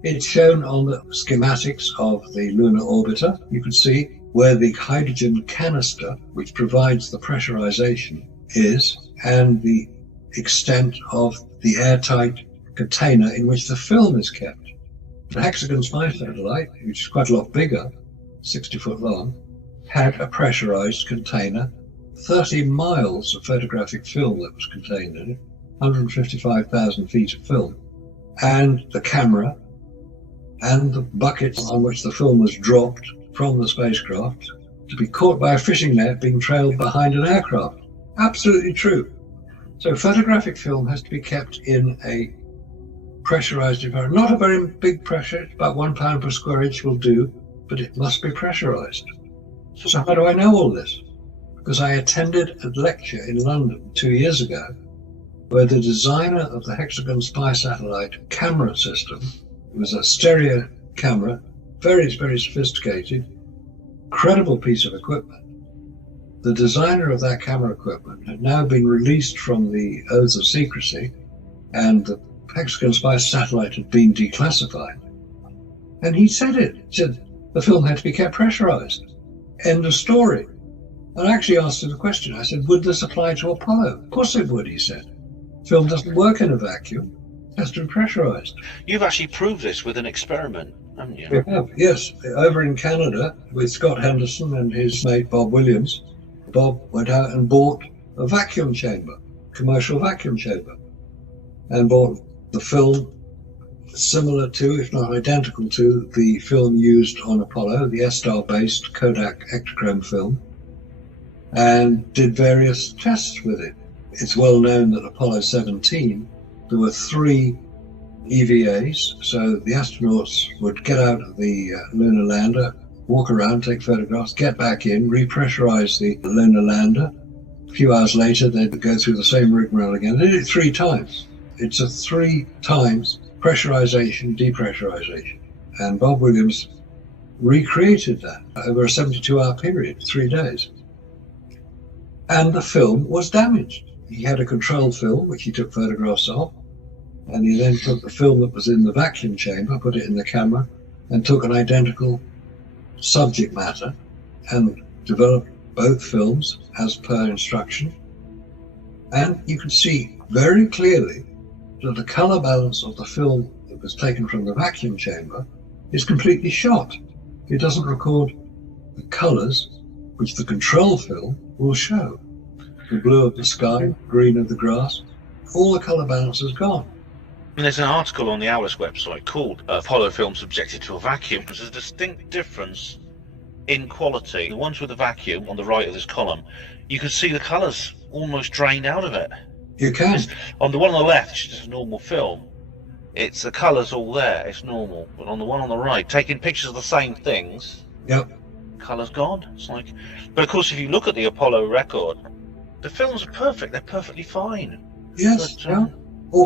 It's shown on the schematics of the Lunar Orbiter. You can see where the hydrogen canister, which provides the pressurization, is, and the extent of the airtight container in which the film is kept. The Hexagon Spy Satellite, which is quite a lot bigger, 60 foot long, had a pressurized container, 30 miles of photographic film that was contained in it, 155,000 feet of film, and the camera and the buckets on which the film was dropped from the spacecraft to be caught by a fishing net being trailed behind an aircraft. Absolutely true. So photographic film has to be kept in a pressurized environment. Not a very big pressure, about 1 pound per square inch will do, but it must be pressurized. So how do I know all this? Because I attended a lecture in London 2 years ago where the designer of the Hexagon Spy Satellite camera system, it was a stereo camera, very, very sophisticated, incredible piece of equipment. The designer of that camera equipment had now been released from the oath of secrecy, and the Hexagon Spy Satellite had been declassified. And he said it. He said the film had to be kept pressurized. End of story. And I actually asked him a question. I said, would this apply to Apollo? Of course it would, he said. Film doesn't work in a vacuum. It has to be pressurized. You've actually proved this with an experiment, haven't you? We have, yes. Over in Canada with Scott Henderson and his mate Bob Williams, Bob went out and bought a vacuum chamber, commercial vacuum chamber, and bought the film similar to, if not identical to, the film used on Apollo, the S-Star-based Kodak Ektachrome film, and did various tests with it. It's well known that Apollo 17, there were 3 EVAs, so the astronauts would get out of the lunar lander, walk around, take photographs, get back in, repressurize the lunar lander. A few hours later, they'd go through the same rigmarole again. They did it 3 times. It's a 3 times pressurization, depressurization. And Bob Williams recreated that over a 72-hour period, 3 days. And the film was damaged. He had a control film, which he took photographs of, and he then took the film that was in the vacuum chamber, put it in the camera, and took an identical subject matter and developed both films as per instruction. And you can see very clearly that the color balance of the film that was taken from the vacuum chamber is completely shot. It doesn't record the colors which the control film will show. The blue of the sky, green of the grass, all the color balance is gone. And there's an article on the Alice website called Apollo Film Subjected to a Vacuum. There's a distinct difference in quality. The ones with the vacuum on the right of this column, you can see the colours almost drained out of it. You can. On the one on the left, which is just a normal film, it's the colours all there, it's normal. But on the one on the right, taking pictures of the same things, Yep. colour's gone. It's like, but of course, if you look at the Apollo record, the films are perfect. They're perfectly fine. Yes. But, Yeah.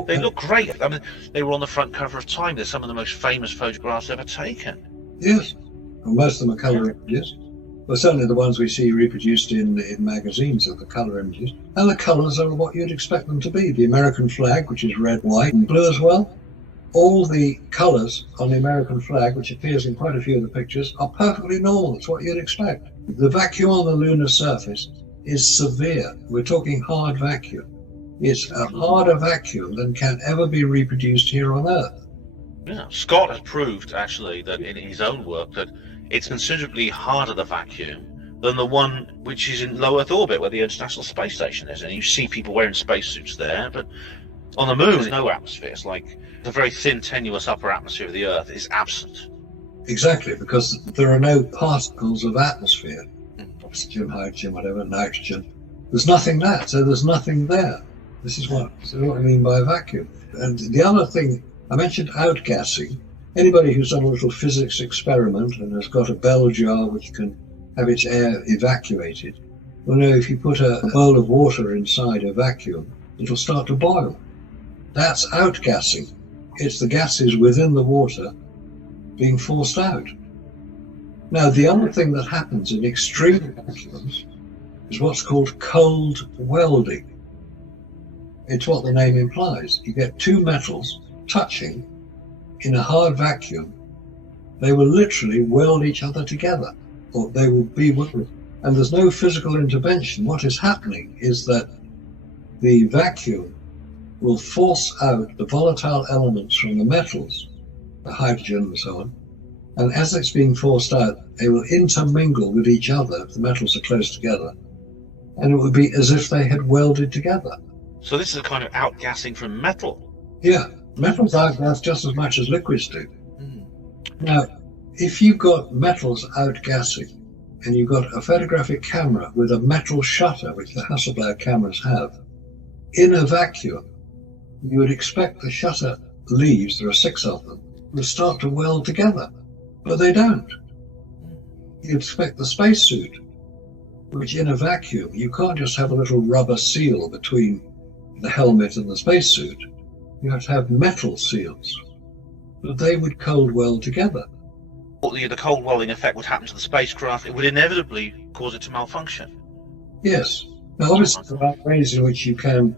they look great. I mean, they were on the front cover of Time. They're some of the most famous photographs ever taken. Yes. Well, most of them are colour images. Well, certainly the ones we see reproduced in magazines are the colour images. And the colours are what you'd expect them to be. The American flag, which is red, white, and blue as well. All the colours on the American flag, which appears in quite a few of the pictures, are perfectly normal. It's what you'd expect. The vacuum on the lunar surface is severe. We're talking hard vacuum. It's a harder vacuum than can ever be reproduced here on Earth. Yeah, Scott has proved actually that in his own work that it's considerably harder the vacuum than the one which is in low Earth orbit where the International Space Station is. And you see people wearing spacesuits there, but on the moon there's no atmosphere. It's like the very thin, tenuous upper atmosphere of the Earth is absent. Exactly, because there are no particles of atmosphere. Oxygen, hydrogen, whatever, nitrogen. There's nothing there, so there's nothing there. This is what I mean by vacuum. And the other thing, I mentioned outgassing. Anybody who's done a little physics experiment and has got a bell jar which can have its air evacuated, will know if you put a bowl of water inside a vacuum, it'll start to boil. That's outgassing. It's the gases within the water being forced out. Now, the other thing that happens in extreme vacuums is what's called cold welding. It's what the name implies. You get two metals touching in a hard vacuum. They will literally weld each other together, or they will be welded. And there's no physical intervention. What is happening is that the vacuum will force out the volatile elements from the metals, the hydrogen and so on, and as it's being forced out, they will intermingle with each other if the metals are close together, and it would be as if they had welded together. So this is a kind of outgassing from metal. Yeah, metals outgas just as much as liquids do. Now, if you've got metals outgassing, and you've got a photographic camera with a metal shutter, which the Hasselblad cameras have, in a vacuum, you would expect the shutter leaves, there are 6 of them, will start to weld together, but they don't. You'd expect the spacesuit, which in a vacuum, you can't just have a little rubber seal between the helmet and the spacesuit. You have to have metal seals, but they would cold weld together. The cold welding effect would happen to the spacecraft. It would inevitably cause it to malfunction. Yes. Now, obviously, there are ways in which you can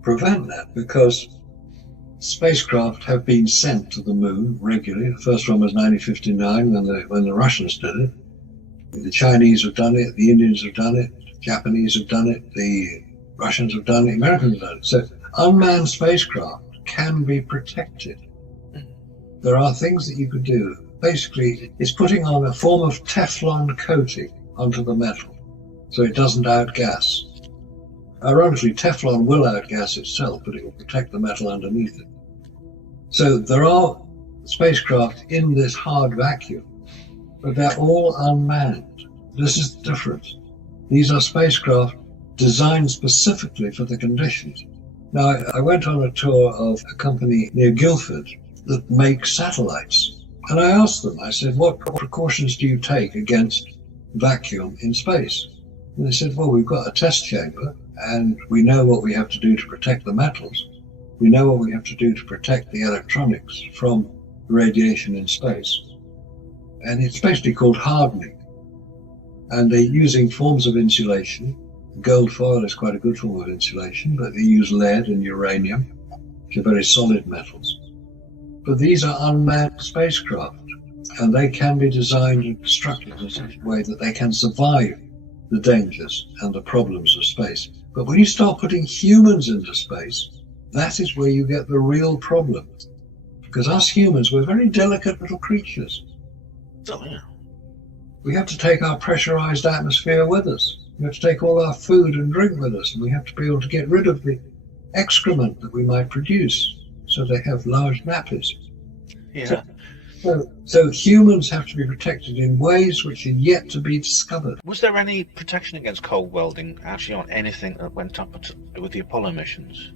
prevent that, because spacecraft have been sent to the moon regularly. The first one was 1959 when the Russians did it. The Chinese have done it, the Indians have done it, the Japanese have done it, the Russians have done it, the Americans have done it. So unmanned spacecraft can be protected. There are things that you could do. Basically, it's putting on a form of Teflon coating onto the metal so it doesn't outgas. Ironically, Teflon will outgas itself, but it will protect the metal underneath it. So there are spacecraft in this hard vacuum, but they're all unmanned. This is the difference. These are spacecraft designed specifically for the conditions. Now, I went on a tour of a company near Guildford that makes satellites. And I asked them, I said, what precautions do you take against vacuum in space? And they said, well, we've got a test chamber, and we know what we have to do to protect the metals. We know what we have to do to protect the electronics from radiation in space. And it's basically called hardening. And they're using forms of insulation. Gold foil is quite a good form of insulation, but they use lead and uranium, which are very solid metals. But these are unmanned spacecraft, and they can be designed and constructed in such a way that they can survive the dangers and the problems of space. But when you start putting humans into space, that is where you get the real problem. Because us humans, we're very delicate little creatures. Oh, yeah. We have to take our pressurized atmosphere with us. We have to take all our food and drink with us, and we have to be able to get rid of the excrement that we might produce. So they have large nappies. Yeah. So humans have to be protected in ways which are yet to be discovered. Was there any protection against cold welding actually on anything that went up with the Apollo missions?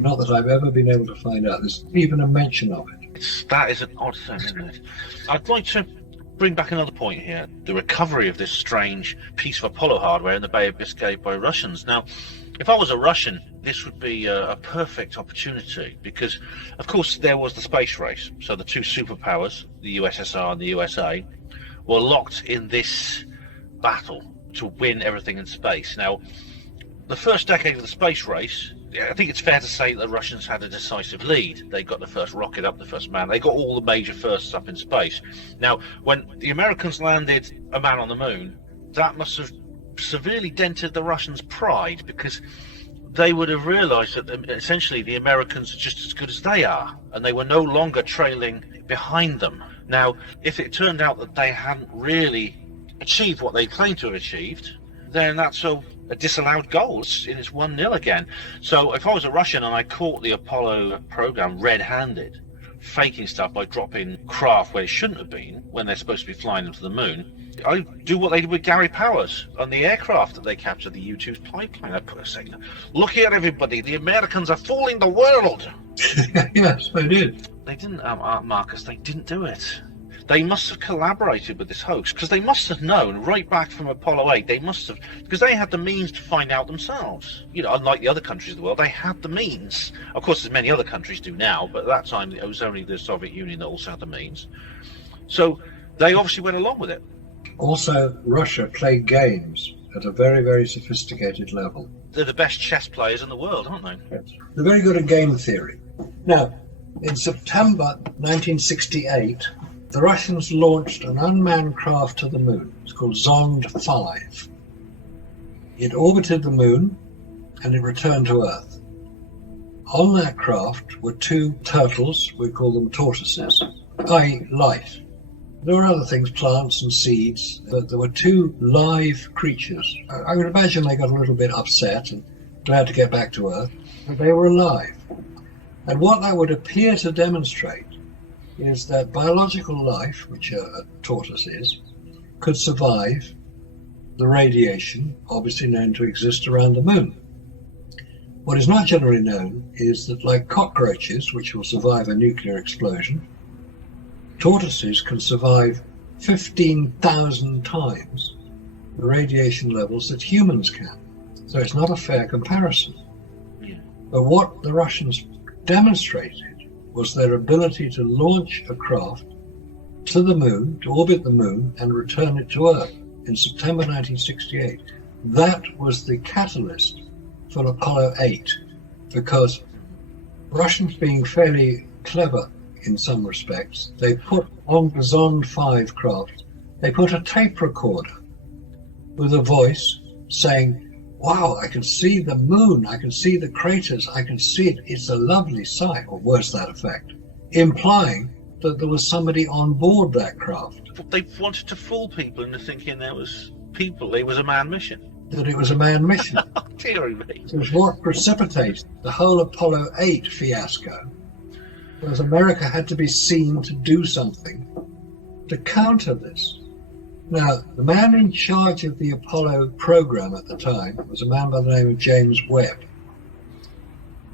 Not that I've ever been able to find out. There's even a mention of it. That is an odd thing, isn't it? I'd like to bring back another point here, the recovery of this strange piece of Apollo hardware in the Bay of Biscay by Russians. Now, if I was a Russian, this would be a perfect opportunity because, of course, there was the space race. So the two superpowers, the USSR and the USA, were locked in this battle to win everything in space. Now, the first decade of the space race, I think it's fair to say that the Russians had a decisive lead. They got the first rocket up, the first man. They got all the major firsts up in space. Now, when the Americans landed a man on the moon, that must have severely dented the Russians' pride because they would have realized that essentially the Americans are just as good as they are, and they were no longer trailing behind them. Now, if it turned out that they hadn't really achieved what they claimed to have achieved, then that's a disallowed goal. It's 1-0 again. So if I was a Russian and I caught the Apollo program red-handed, faking stuff by dropping craft where it shouldn't have been when they're supposed to be flying them to the moon, I'd do what they did with Gary Powers on the aircraft that they captured, the U-2's pipeline. I'd put a signal. Look here, everybody, the Americans are fooling the world. Yes, they did. They didn't, Marcus, they didn't do it. They must have collaborated with this hoax because they must have known right back from Apollo 8. They must have, because they had the means to find out themselves. You know, unlike the other countries of the world, they had the means. Of course, as many other countries do now, but at that time it was only the Soviet Union that also had the means. So they obviously went along with it. Also, Russia played games at a very, very sophisticated level. They're the best chess players in the world, aren't they? Yes. They're very good at game theory. Now, in September 1968, the Russians launched an unmanned craft to the moon. It's called Zond 5. It orbited the moon and it returned to Earth. On that craft were two turtles, we call them tortoises, i.e. life. There were other things, plants and seeds, but there were two live creatures. I would imagine they got a little bit upset and glad to get back to Earth, but they were alive. And what that would appear to demonstrate is that biological life, which a tortoise is, could survive the radiation obviously known to exist around the moon. What is not generally known is that, like cockroaches, which will survive a nuclear explosion, tortoises can survive 15,000 times the radiation levels that humans can. So it's not a fair comparison. Yeah. But what the Russians demonstrated was their ability to launch a craft to the moon, to orbit the moon, and return it to Earth in September 1968. That was the catalyst for Apollo 8, because Russians, being fairly clever in some respects, they put on the Zond 5 craft, they put a tape recorder with a voice saying, "Wow, I can see the moon, I can see the craters, I can see it, it's a lovely sight," or words to that effect, implying that there was somebody on board that craft. They wanted to fool people into thinking there was people, it was a manned mission. That it was a manned mission. Oh, dearie me. It was what precipitated the whole Apollo 8 fiasco, because America had to be seen to do something to counter this. Now, the man in charge of the Apollo program at the time was a man by the name of James Webb.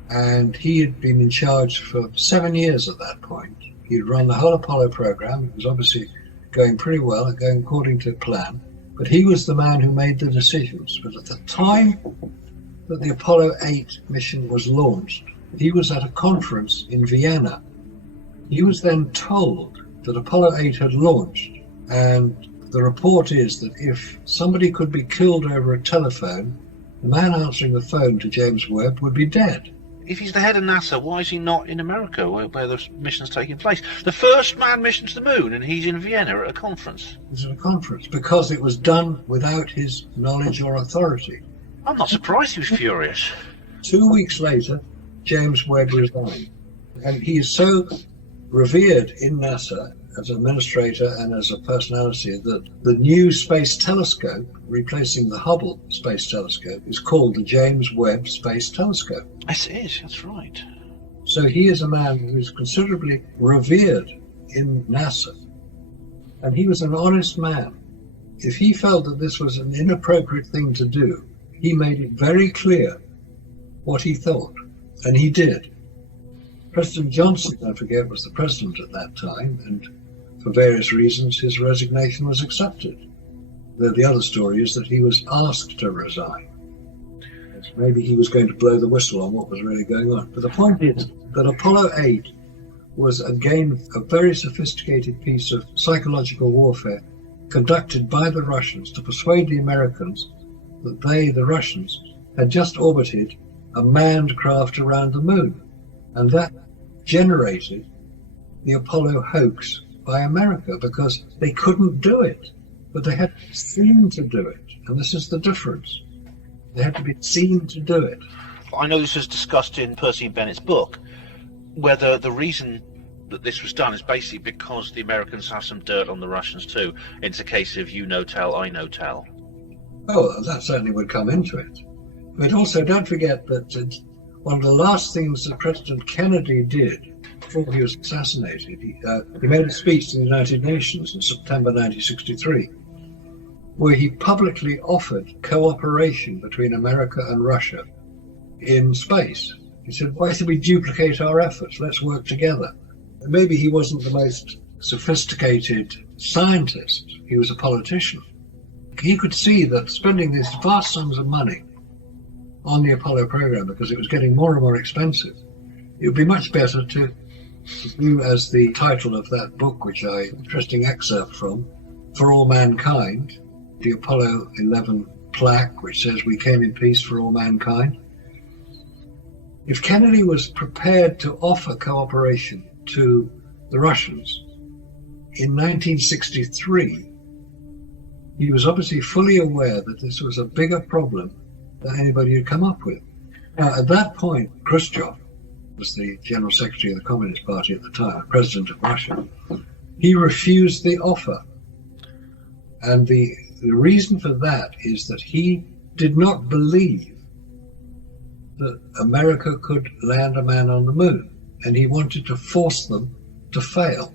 And he had been in charge for 7 years at that point. He'd run the whole Apollo program. It was obviously going pretty well, going according to plan. But he was the man who made the decisions. But at the time that the Apollo 8 mission was launched, he was at a conference in Vienna. He was then told that Apollo 8 had launched, and the report is that if somebody could be killed over a telephone, the man answering the phone to James Webb would be dead. If he's the head of NASA, why is he not in America where the mission's taking place? The first manned mission to the moon, and he's in Vienna at a conference. It was at a conference because it was done without his knowledge or authority. I'm not surprised he was furious. 2 weeks later, James Webb resigned. And he is so revered in NASA as an administrator and as a personality that the new space telescope, replacing the Hubble Space Telescope, is called the James Webb Space Telescope. Yes, it is, that's right. So he is a man who is considerably revered in NASA. And he was an honest man. If he felt that this was an inappropriate thing to do, he made it very clear what he thought. And he did. President Johnson, don't forget, was the president at that time, and for various reasons his resignation was accepted. The other story is that he was asked to resign. Maybe he was going to blow the whistle on what was really going on. But the point is that Apollo 8 was again a very sophisticated piece of psychological warfare conducted by the Russians to persuade the Americans that they, the Russians, had just orbited a manned craft around the moon. And that generated the Apollo hoax by America because they couldn't do it, but they had to be seen to do it. And this is the difference. They had to be seen to do it. I know this is discussed in Percy Bennett's book, whether the reason that this was done is basically because the Americans have some dirt on the Russians too. It's a case of you no tell, I no tell. Oh, that certainly would come into it. But also don't forget that one of the last things that President Kennedy did before he was assassinated, he made a speech to the United Nations in September 1963, where he publicly offered cooperation between America and Russia in space. He said, why should we duplicate our efforts? Let's work together. And maybe he wasn't the most sophisticated scientist. He was a politician. He could see that spending these vast sums of money on the Apollo program, because it was getting more and more expensive, it would be much better to do as the title of that book, which interesting excerpt from, For All Mankind, the Apollo 11 plaque, which says we came in peace for all mankind. If Kennedy was prepared to offer cooperation to the Russians in 1963, he was obviously fully aware that this was a bigger problem than anybody had come up with. Now, at that point, Khrushchev was the General Secretary of the Communist Party at the time, President of Russia. He refused the offer. And the reason for that is that he did not believe that America could land a man on the moon, and he wanted to force them to fail.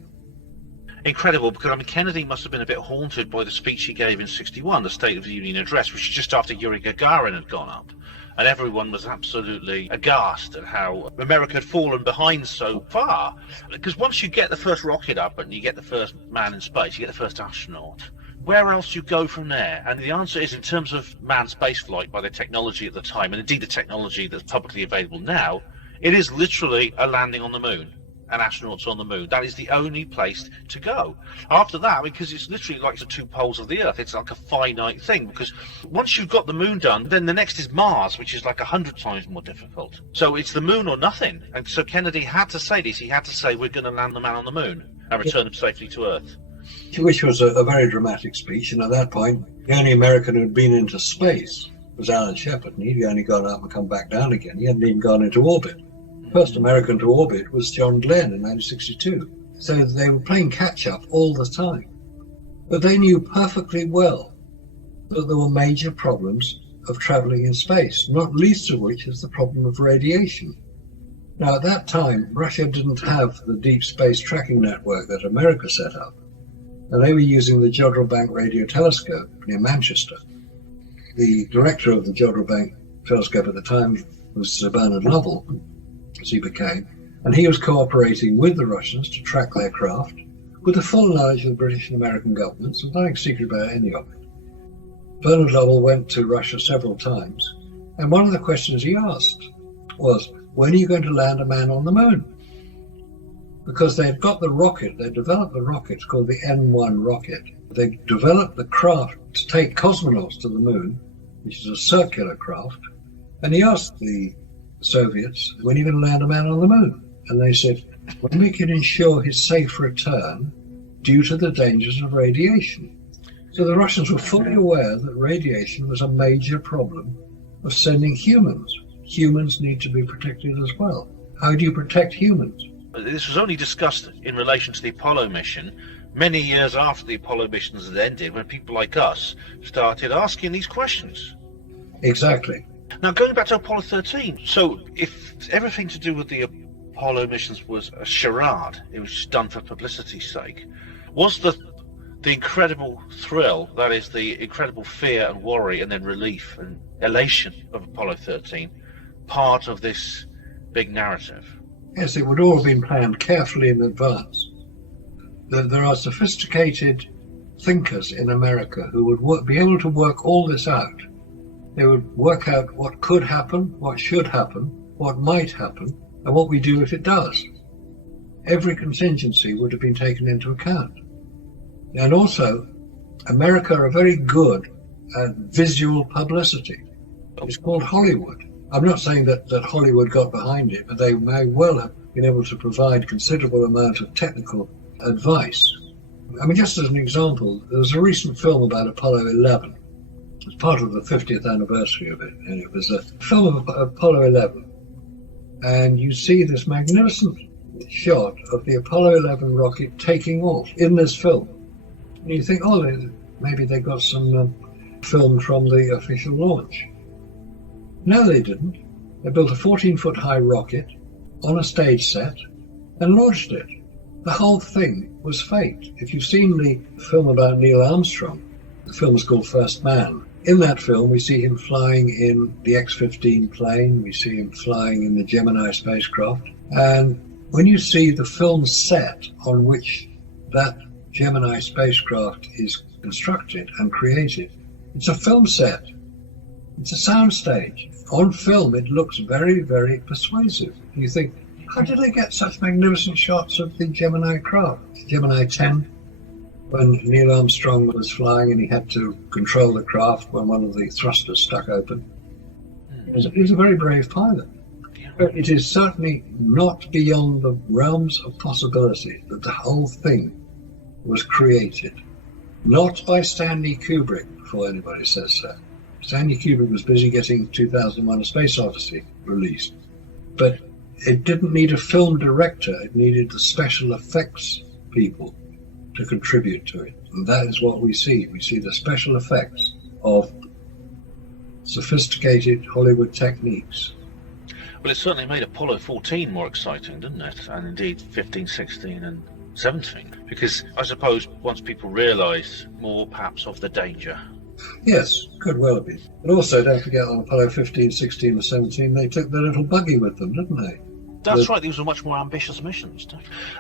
Incredible, because I mean, Kennedy must have been a bit haunted by the speech he gave in '61, the State of the Union address, which was just after Yuri Gagarin had gone up. And everyone was absolutely aghast at how America had fallen behind so far. Because once you get the first rocket up and you get the first man in space, you get the first astronaut, where else do you go from there? And the answer is, in terms of manned spaceflight by the technology at the time, and indeed the technology that's publicly available now, it is literally a landing on the moon and astronauts on the moon. That is the only place to go. After that, because it's literally like the two poles of the Earth, it's like a finite thing, because once you've got the moon done, then the next is Mars, which is like 100 times more difficult. So it's the moon or nothing. And so Kennedy had to say this. He had to say, we're going to land the man on the moon and return him safely to Earth. Which was a very dramatic speech, and at that point, the only American who had been into space was Alan Shepard, and he'd only gone up and come back down again. He hadn't even gone into orbit. The first American to orbit was John Glenn in 1962. So they were playing catch-up all the time. But they knew perfectly well that there were major problems of traveling in space, not least of which is the problem of radiation. Now, at that time, Russia didn't have the deep space tracking network that America set up. And they were using the Jodrell Bank radio telescope near Manchester. The director of the Jodrell Bank telescope at the time was Sir Bernard Lovell, as he became, and he was cooperating with the Russians to track their craft with the full knowledge of the British and American governments, and nothing secret about any of it. Bernard Lovell went to Russia several times, and one of the questions he asked was, when are you going to land a man on the moon? Because they'd got the rocket, they developed the rocket called the N1 rocket. They developed the craft to take cosmonauts to the moon, which is a circular craft. And he asked the Soviets, when are you going to land a man on the moon? And they said, when we can ensure his safe return due to the dangers of radiation. So the Russians were fully aware that radiation was a major problem of sending humans. Humans need to be protected as well. How do you protect humans? This was only discussed in relation to the Apollo mission many years after the Apollo missions had ended, when people like us started asking these questions. Exactly. Now, going back to Apollo 13, so if everything to do with the Apollo missions was a charade, it was just done for publicity's sake, was the incredible thrill, that is the incredible fear and worry and then relief and elation of Apollo 13, part of this big narrative. Yes, it would all have been planned carefully in advance. There are sophisticated thinkers in America who would be able to work all this out. They would work out what could happen, what should happen, what might happen, and what we do if it does. Every contingency would have been taken into account. And also, America are very good at visual publicity. It's called Hollywood. I'm not saying that Hollywood got behind it, but they may well have been able to provide considerable amount of technical advice. I mean, just as an example, there was a recent film about Apollo 11. It's part of the 50th anniversary of it, and it was a film of Apollo 11. And you see this magnificent shot of the Apollo 11 rocket taking off in this film. And you think, oh, maybe they got some film from the official launch. No, they didn't. They built a 14-foot high rocket on a stage set and launched it. The whole thing was faked. If you've seen the film about Neil Armstrong, the film is called First Man. In that film, we see him flying in the X-15 plane. We see him flying in the Gemini spacecraft. And when you see the film set on which that Gemini spacecraft is constructed and created, it's a film set. It's a sound stage. On film, it looks very, very persuasive. You think, how did they get such magnificent shots of the Gemini craft? Gemini 10, when Neil Armstrong was flying and he had to control the craft when one of the thrusters stuck open. He was a very brave pilot. But it is certainly not beyond the realms of possibility that the whole thing was created. Not by Stanley Kubrick, before anybody says so. Stanley Kubrick was busy getting 2001: A Space Odyssey released. But it didn't need a film director, it needed the special effects people to contribute to it. And that is what we see. We see the special effects of sophisticated Hollywood techniques. Well, it certainly made Apollo 14 more exciting, didn't it? And indeed 15, 16 and 17. Because I suppose once people realised more perhaps of the danger. Yes, could well have been. But also, don't forget, on Apollo 15, 16 and 17, they took their little buggy with them, didn't they? That's right, these were much more ambitious missions.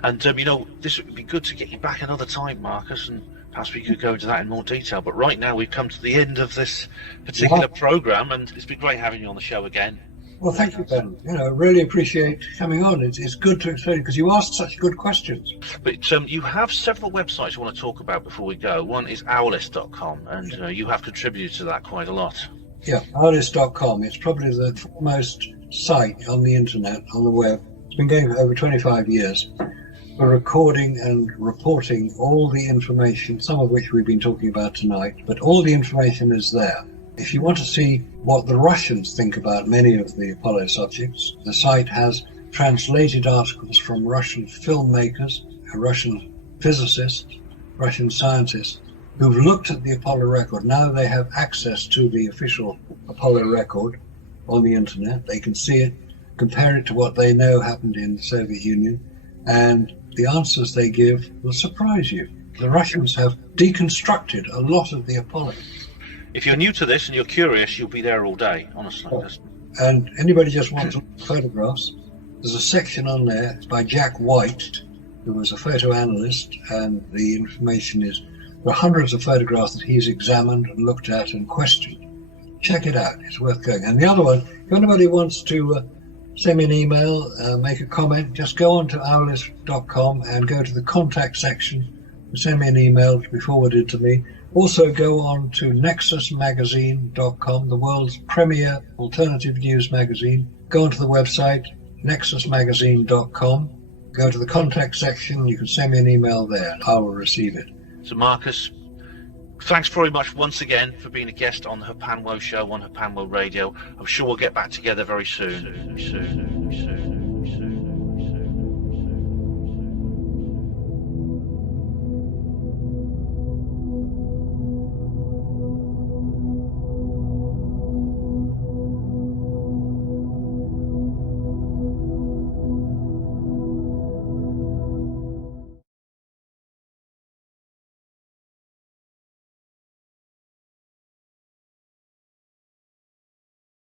And, this would be good to get you back another time, Marcus, and perhaps we could go into that in more detail. But right now, we've come to the end of this particular programme, and it's been great having you on the show again. Well, thank you, Ben. Really appreciate coming on. It's good to explain, because you asked such good questions. But you have several websites you want to talk about before we go. One is owlist.com, and you have contributed to that quite a lot. Yeah, owlist.com. It's probably the foremost site on the internet, on the web. It's been going for over 25 years. We're recording and reporting all the information, some of which we've been talking about tonight, but all the information is there. If you want to see what the Russians think about many of the Apollo subjects, the site has translated articles from Russian filmmakers, Russian physicists, Russian scientists who've looked at the Apollo record. Now they have access to the official Apollo record on the internet. They can see it, compare it to what they know happened in the Soviet Union, and the answers they give will surprise you. The Russians have deconstructed a lot of the Apollo. If you're new to this and you're curious, you'll be there all day, honestly. Oh. And anybody just wants photographs, there's a section on there. It's by Jack White, who was a photo analyst, and the information is, there are hundreds of photographs that he's examined and looked at and questioned. Check it out, it's worth going. And the other one, if anybody wants to send me an email, make a comment, just go on to owlist.com and go to the contact section and send me an email to be forwarded to me. Also go on to nexusmagazine.com, the world's premier alternative news magazine. Go onto the website, nexusmagazine.com. Go to the contact section, you can send me an email there, I will receive it. So Marcus, thanks very much once again for being a guest on the Hapanwo show on Hapanwo Radio. I'm sure we'll get back together very soon.